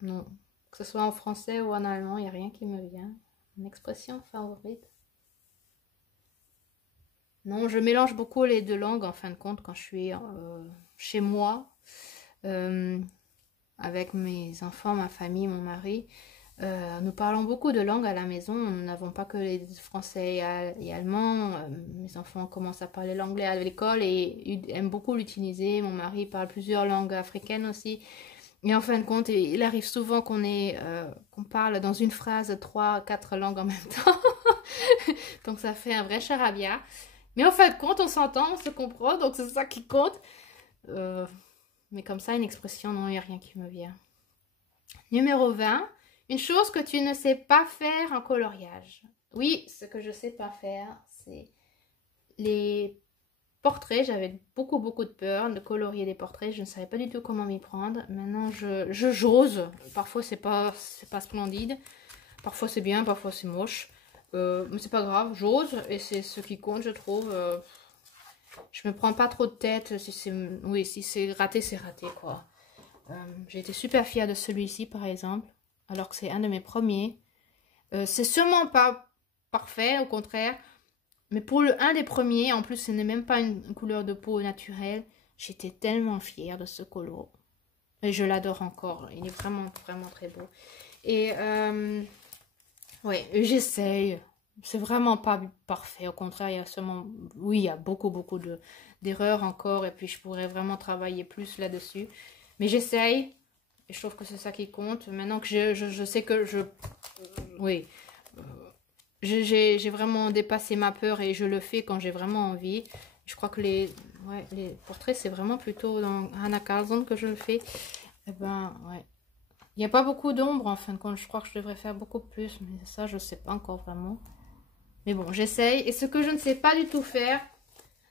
Non. Que ce soit en français ou en allemand, il n'y a rien qui me vient. Une expression favorite? Non, je mélange beaucoup les deux langues en fin de compte quand je suis chez moi. Avec mes enfants, ma famille, mon mari. Nous parlons beaucoup de langues à la maison. Nous n'avons pas que les français et allemands. Mes enfants commencent à parler l'anglais à l'école et aiment beaucoup l'utiliser. Mon mari parle plusieurs langues africaines aussi. Et en fin de compte, il arrive souvent qu'on parle dans une phrase 3, 4 langues en même temps. Donc ça fait un vrai charabia. Mais en fin de compte, on s'entend, on se comprend. Donc c'est ça qui compte. Mais comme ça, une expression, non, il n'y a rien qui me vient. Numéro 20. Une chose que tu ne sais pas faire en coloriage. Oui, ce que je ne sais pas faire, c'est les portraits. J'avais beaucoup de peur de colorier des portraits. Je ne savais pas du tout comment m'y prendre. Maintenant, j'ose. Parfois, c'est pas splendide. Parfois, c'est bien, parfois, c'est moche. Mais c'est pas grave, j'ose. Et c'est ce qui compte, je trouve. Je me prends pas trop de tête. Si c'est raté, c'est raté, quoi. J'ai été super fière de celui-ci, par exemple. Alors que c'est un de mes premiers. C'est sûrement pas parfait, au contraire. Mais pour un des premiers, en plus, ce n'est même pas une couleur de peau naturelle. J'étais tellement fière de ce colo. Et je l'adore encore. Il est vraiment très beau. Et ouais, j'essaye. C'est vraiment pas parfait. Au contraire, il y a seulement... Oui, il y a beaucoup d'erreurs encore. Et puis, je pourrais vraiment travailler plus là-dessus. Mais j'essaye. Et je trouve que c'est ça qui compte. Maintenant que je sais que oui. J'ai vraiment dépassé ma peur et je le fais quand j'ai vraiment envie. Je crois que les portraits, c'est vraiment plutôt dans Hannah Carlson que je le fais. Et ben, ouais. Il n'y a pas beaucoup d'ombre en fin de compte. Je crois que je devrais faire beaucoup plus. Mais ça, je ne sais pas encore vraiment. Mais bon, j'essaye. Et ce que je ne sais pas du tout faire,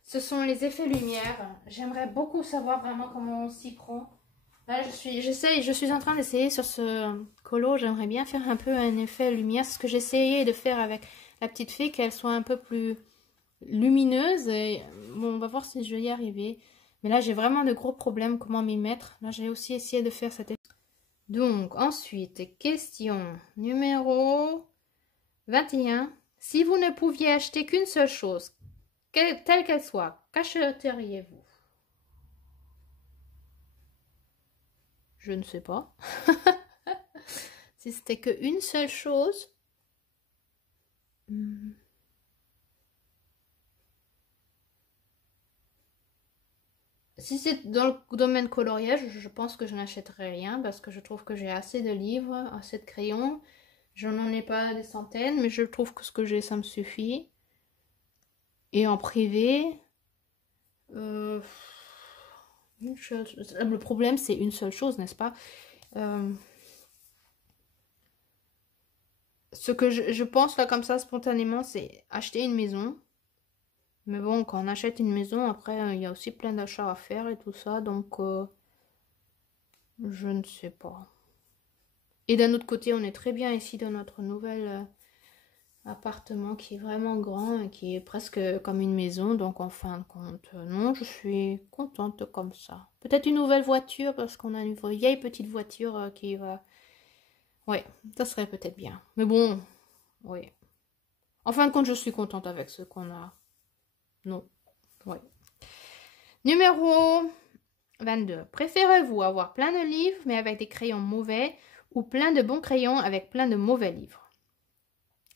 ce sont les effets lumière. J'aimerais beaucoup savoir vraiment comment on s'y prend. Là, je suis en train d'essayer sur ce colo. J'aimerais bien faire un peu un effet lumière. C'est ce que j'essayais de faire avec la petite fille, qu'elle soit un peu plus lumineuse. Et bon, on va voir si je vais y arriver. Mais là, j'ai vraiment de gros problèmes. Comment m'y mettre? Là, j'ai aussi essayé de faire cet effet. Donc, ensuite, question numéro 21. Si vous ne pouviez acheter qu'une seule chose, telle qu'elle soit, qu'achèteriez-vous? Je ne sais pas. Si c'était qu'une seule chose. Si c'est dans le domaine coloriage, je pense que je n'achèterai rien parce que je trouve que j'ai assez de livres, assez de crayons. Je n'en ai pas des centaines, mais je trouve que ce que j'ai, ça me suffit. Et en privé, le problème, c'est une seule chose, n'est-ce pas? Ce que je pense là comme ça spontanément, c'est acheter une maison. Mais bon, quand on achète une maison, après, il y a aussi plein d'achats à faire et tout ça. Donc, je ne sais pas. Et d'un autre côté, on est très bien ici dans notre nouvel appartement qui est vraiment grand et qui est presque comme une maison. Donc, en fin de compte, non, je suis contente comme ça. Peut-être une nouvelle voiture parce qu'on a une vieille petite voiture qui va... Ouais, ça serait peut-être bien. Mais bon, oui. En fin de compte, je suis contente avec ce qu'on a. Non, ouais. Numéro 22. Préférez-vous avoir plein de livres mais avec des crayons mauvais ou plein de bons crayons avec plein de mauvais livres?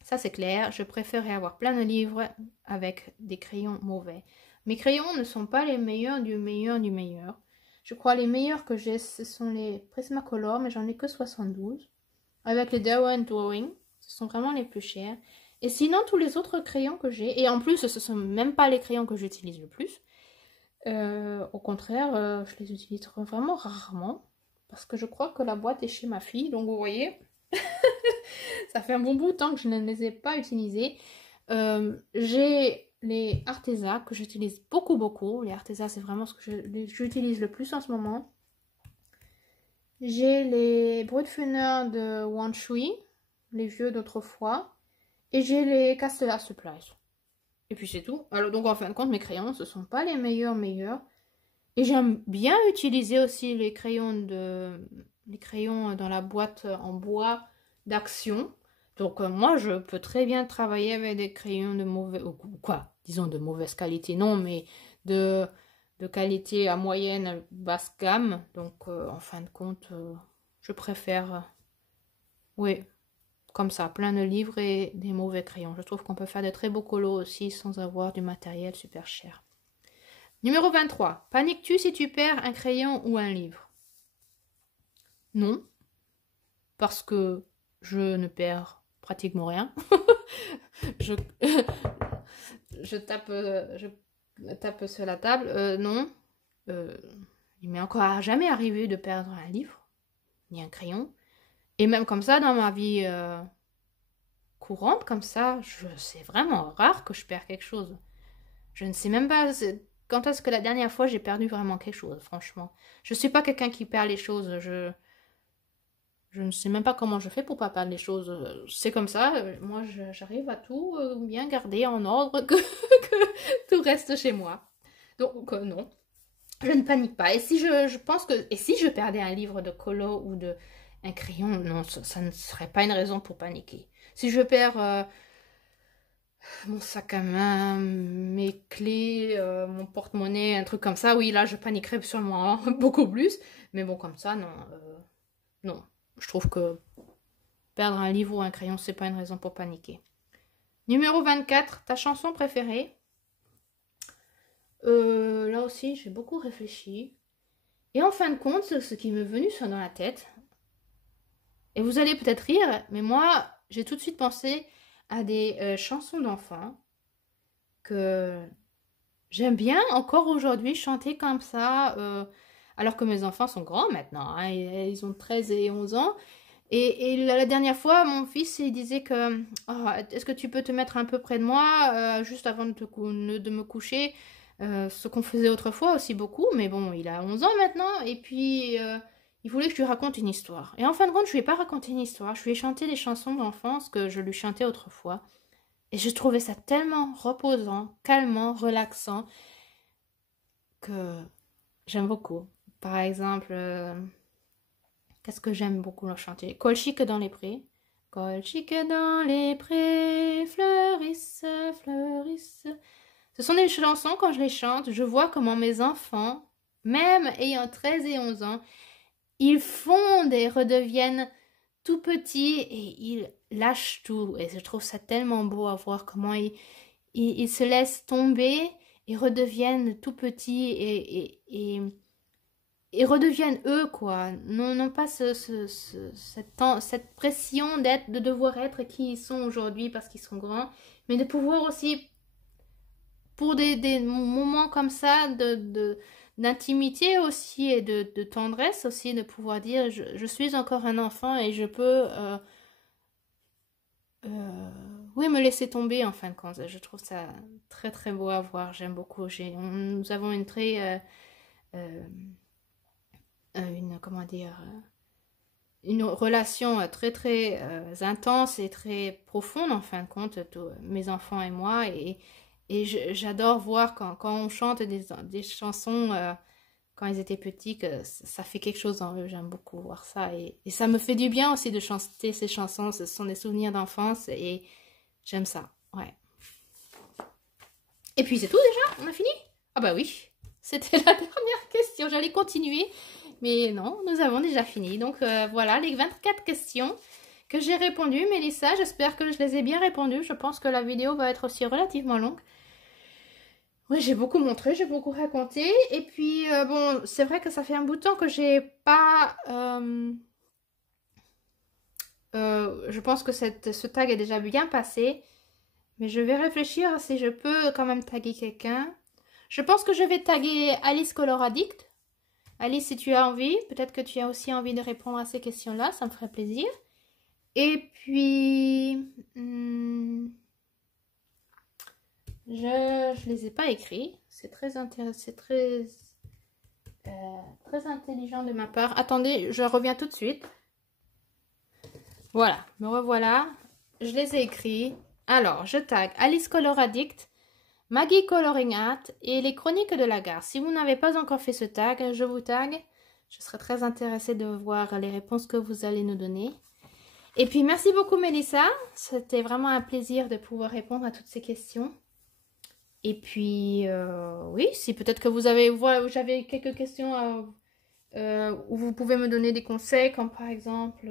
Ça c'est clair, je préférerais avoir plein de livres avec des crayons mauvais. Mes crayons ne sont pas les meilleurs du meilleur du meilleur. Je crois les meilleurs que j'ai, ce sont les Prismacolor, mais j'en ai que 72. Avec les Derwent Drawing, ce sont vraiment les plus chers. Et sinon, tous les autres crayons que j'ai, et en plus, ce ne sont même pas les crayons que j'utilise le plus. Au contraire, je les utilise vraiment rarement. parce que je crois que la boîte est chez ma fille. Donc vous voyez, ça fait un bon bout de temps que je ne les ai pas utilisés. J'ai les Arteza que j'utilise beaucoup. Les Arteza, c'est vraiment ce que j'utilise le plus en ce moment. J'ai les Brutfuner de Wan Shui, les vieux d'autrefois. Et j'ai les Castelar Supplies. Et puis c'est tout. Alors donc en fin de compte, mes crayons, ce ne sont pas les meilleurs. Et j'aime bien utiliser aussi les crayons dans la boîte en bois d'Action. Donc moi, je peux très bien travailler avec des crayons de disons de mauvaise qualité, non, mais de qualité à moyenne, basse gamme. Donc en fin de compte, je préfère, oui, comme ça, plein de livres et des mauvais crayons. Je trouve qu'on peut faire de très beaux colos aussi sans avoir du matériel super cher. Numéro 23. Paniques-tu si tu perds un crayon ou un livre? Non, parce que je ne perds pratiquement rien. je tape sur la table. Non, il m'est encore jamais arrivé de perdre un livre, ni un crayon. Et même comme ça, dans ma vie courante, comme ça, c'est vraiment rare que je perds quelque chose. Je ne sais même pas quand est-ce que la dernière fois j'ai perdu vraiment quelque chose, franchement. Je ne suis pas quelqu'un qui perd les choses. Je ne sais même pas comment je fais pour pas perdre les choses. C'est comme ça. Moi, j'arrive à tout bien garder en ordre, que tout reste chez moi. Donc, non. Je ne panique pas. Et si je pense que... Et si je perdais un livre de colo ou un crayon, non, ça ne serait pas une raison pour paniquer. Si je perds mon sac à main, mes clés, mon porte-monnaie, un truc comme ça, oui, là, je paniquerais sûrement beaucoup plus. Mais bon, comme ça, non. Non. Je trouve que perdre un livre ou un crayon, c'est pas une raison pour paniquer. Numéro 24, ta chanson préférée? Là aussi, j'ai beaucoup réfléchi. Et en fin de compte, ce qui m'est venu dans la tête, et vous allez peut-être rire, mais moi, j'ai tout de suite pensé à des chansons d'enfants que j'aime bien encore aujourd'hui chanter comme ça, alors que mes enfants sont grands maintenant, hein, ils ont 13 et 11 ans. Et la dernière fois, mon fils, il disait que oh, est-ce que tu peux te mettre un peu près de moi juste avant de me coucher, ce qu'on faisait autrefois aussi beaucoup, mais bon, il a 11 ans maintenant, et puis il voulait que je lui raconte une histoire. Et en fin de compte, je lui ai pas raconté une histoire, je lui ai chanté des chansons d'enfance que je lui chantais autrefois. Et je trouvais ça tellement reposant, calmant, relaxant, que j'aime beaucoup. Par exemple... qu'est-ce que j'aime beaucoup leur chanter? Colchique dans les prés. Colchique dans les prés, fleurissent, fleurissent. Ce sont des chansons, quand je les chante, je vois comment mes enfants, même ayant 13 et 11 ans, ils fondent et redeviennent tout petits et ils lâchent tout. Et je trouve ça tellement beau à voir comment ils se laissent tomber et redeviennent tout petits et redeviennent eux, quoi. Non pas cette pression de devoir être qui ils sont aujourd'hui parce qu'ils sont grands, mais de pouvoir aussi, pour des moments comme ça, d'intimité aussi et de tendresse aussi, de pouvoir dire je suis encore un enfant et je peux oui, me laisser tomber en fin de compte. Je trouve ça très très beau à voir, j'aime beaucoup. Nous avons une très comment dire, une relation très très intense et très profonde en fin de compte, mes enfants et moi, et j'adore voir quand on chante des chansons quand ils étaient petits, que ça fait quelque chose en eux. J'aime beaucoup voir ça, et ça me fait du bien aussi de chanter ces chansons. Ce sont des souvenirs d'enfance et j'aime ça, ouais. Et puis c'est tout déjà, on a fini? Ah bah oui, c'était la dernière question, j'allais continuer. Mais non, nous avons déjà fini. Donc voilà les 24 questions que j'ai répondues. Mélissa, j'espère que je les ai bien répondues. Je pense que la vidéo va être aussi relativement longue. Oui, j'ai beaucoup montré, j'ai beaucoup raconté. Et puis, bon, c'est vrai que ça fait un bout de temps que j'ai pas... je pense que ce tag est déjà bien passé. Mais je vais réfléchir si je peux quand même taguer quelqu'un. Je pense que je vais taguer Alice Color Addict. Alice, si tu as envie, peut-être que tu as aussi envie de répondre à ces questions-là, ça me ferait plaisir. Et puis, je les ai pas écrits. C'est très intéressant, c'est très intelligent de ma part. Attendez, je reviens tout de suite. Voilà, me revoilà. Je les ai écrits. Alors, je tag Alice Color Addict, Maggie Coloring Art et les Chroniques de la Gare. Si vous n'avez pas encore fait ce tag, je vous tag. Je serai très intéressée de voir les réponses que vous allez nous donner. Et puis, merci beaucoup, Mélissa. C'était vraiment un plaisir de pouvoir répondre à toutes ces questions. Et puis, oui, si peut-être que j'avais quelques questions où vous pouvez me donner des conseils, comme par exemple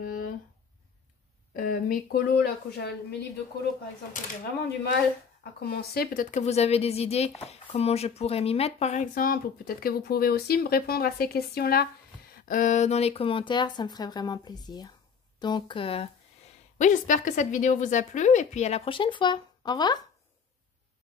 mes colos, là, mes livres de colos, par exemple, j'ai vraiment du mal à commencer. Peut-être que vous avez des idées comment je pourrais m'y mettre, par exemple, ou peut-être que vous pouvez aussi me répondre à ces questions-là dans les commentaires, ça me ferait vraiment plaisir. Donc, oui, j'espère que cette vidéo vous a plu et puis à la prochaine fois. Au revoir!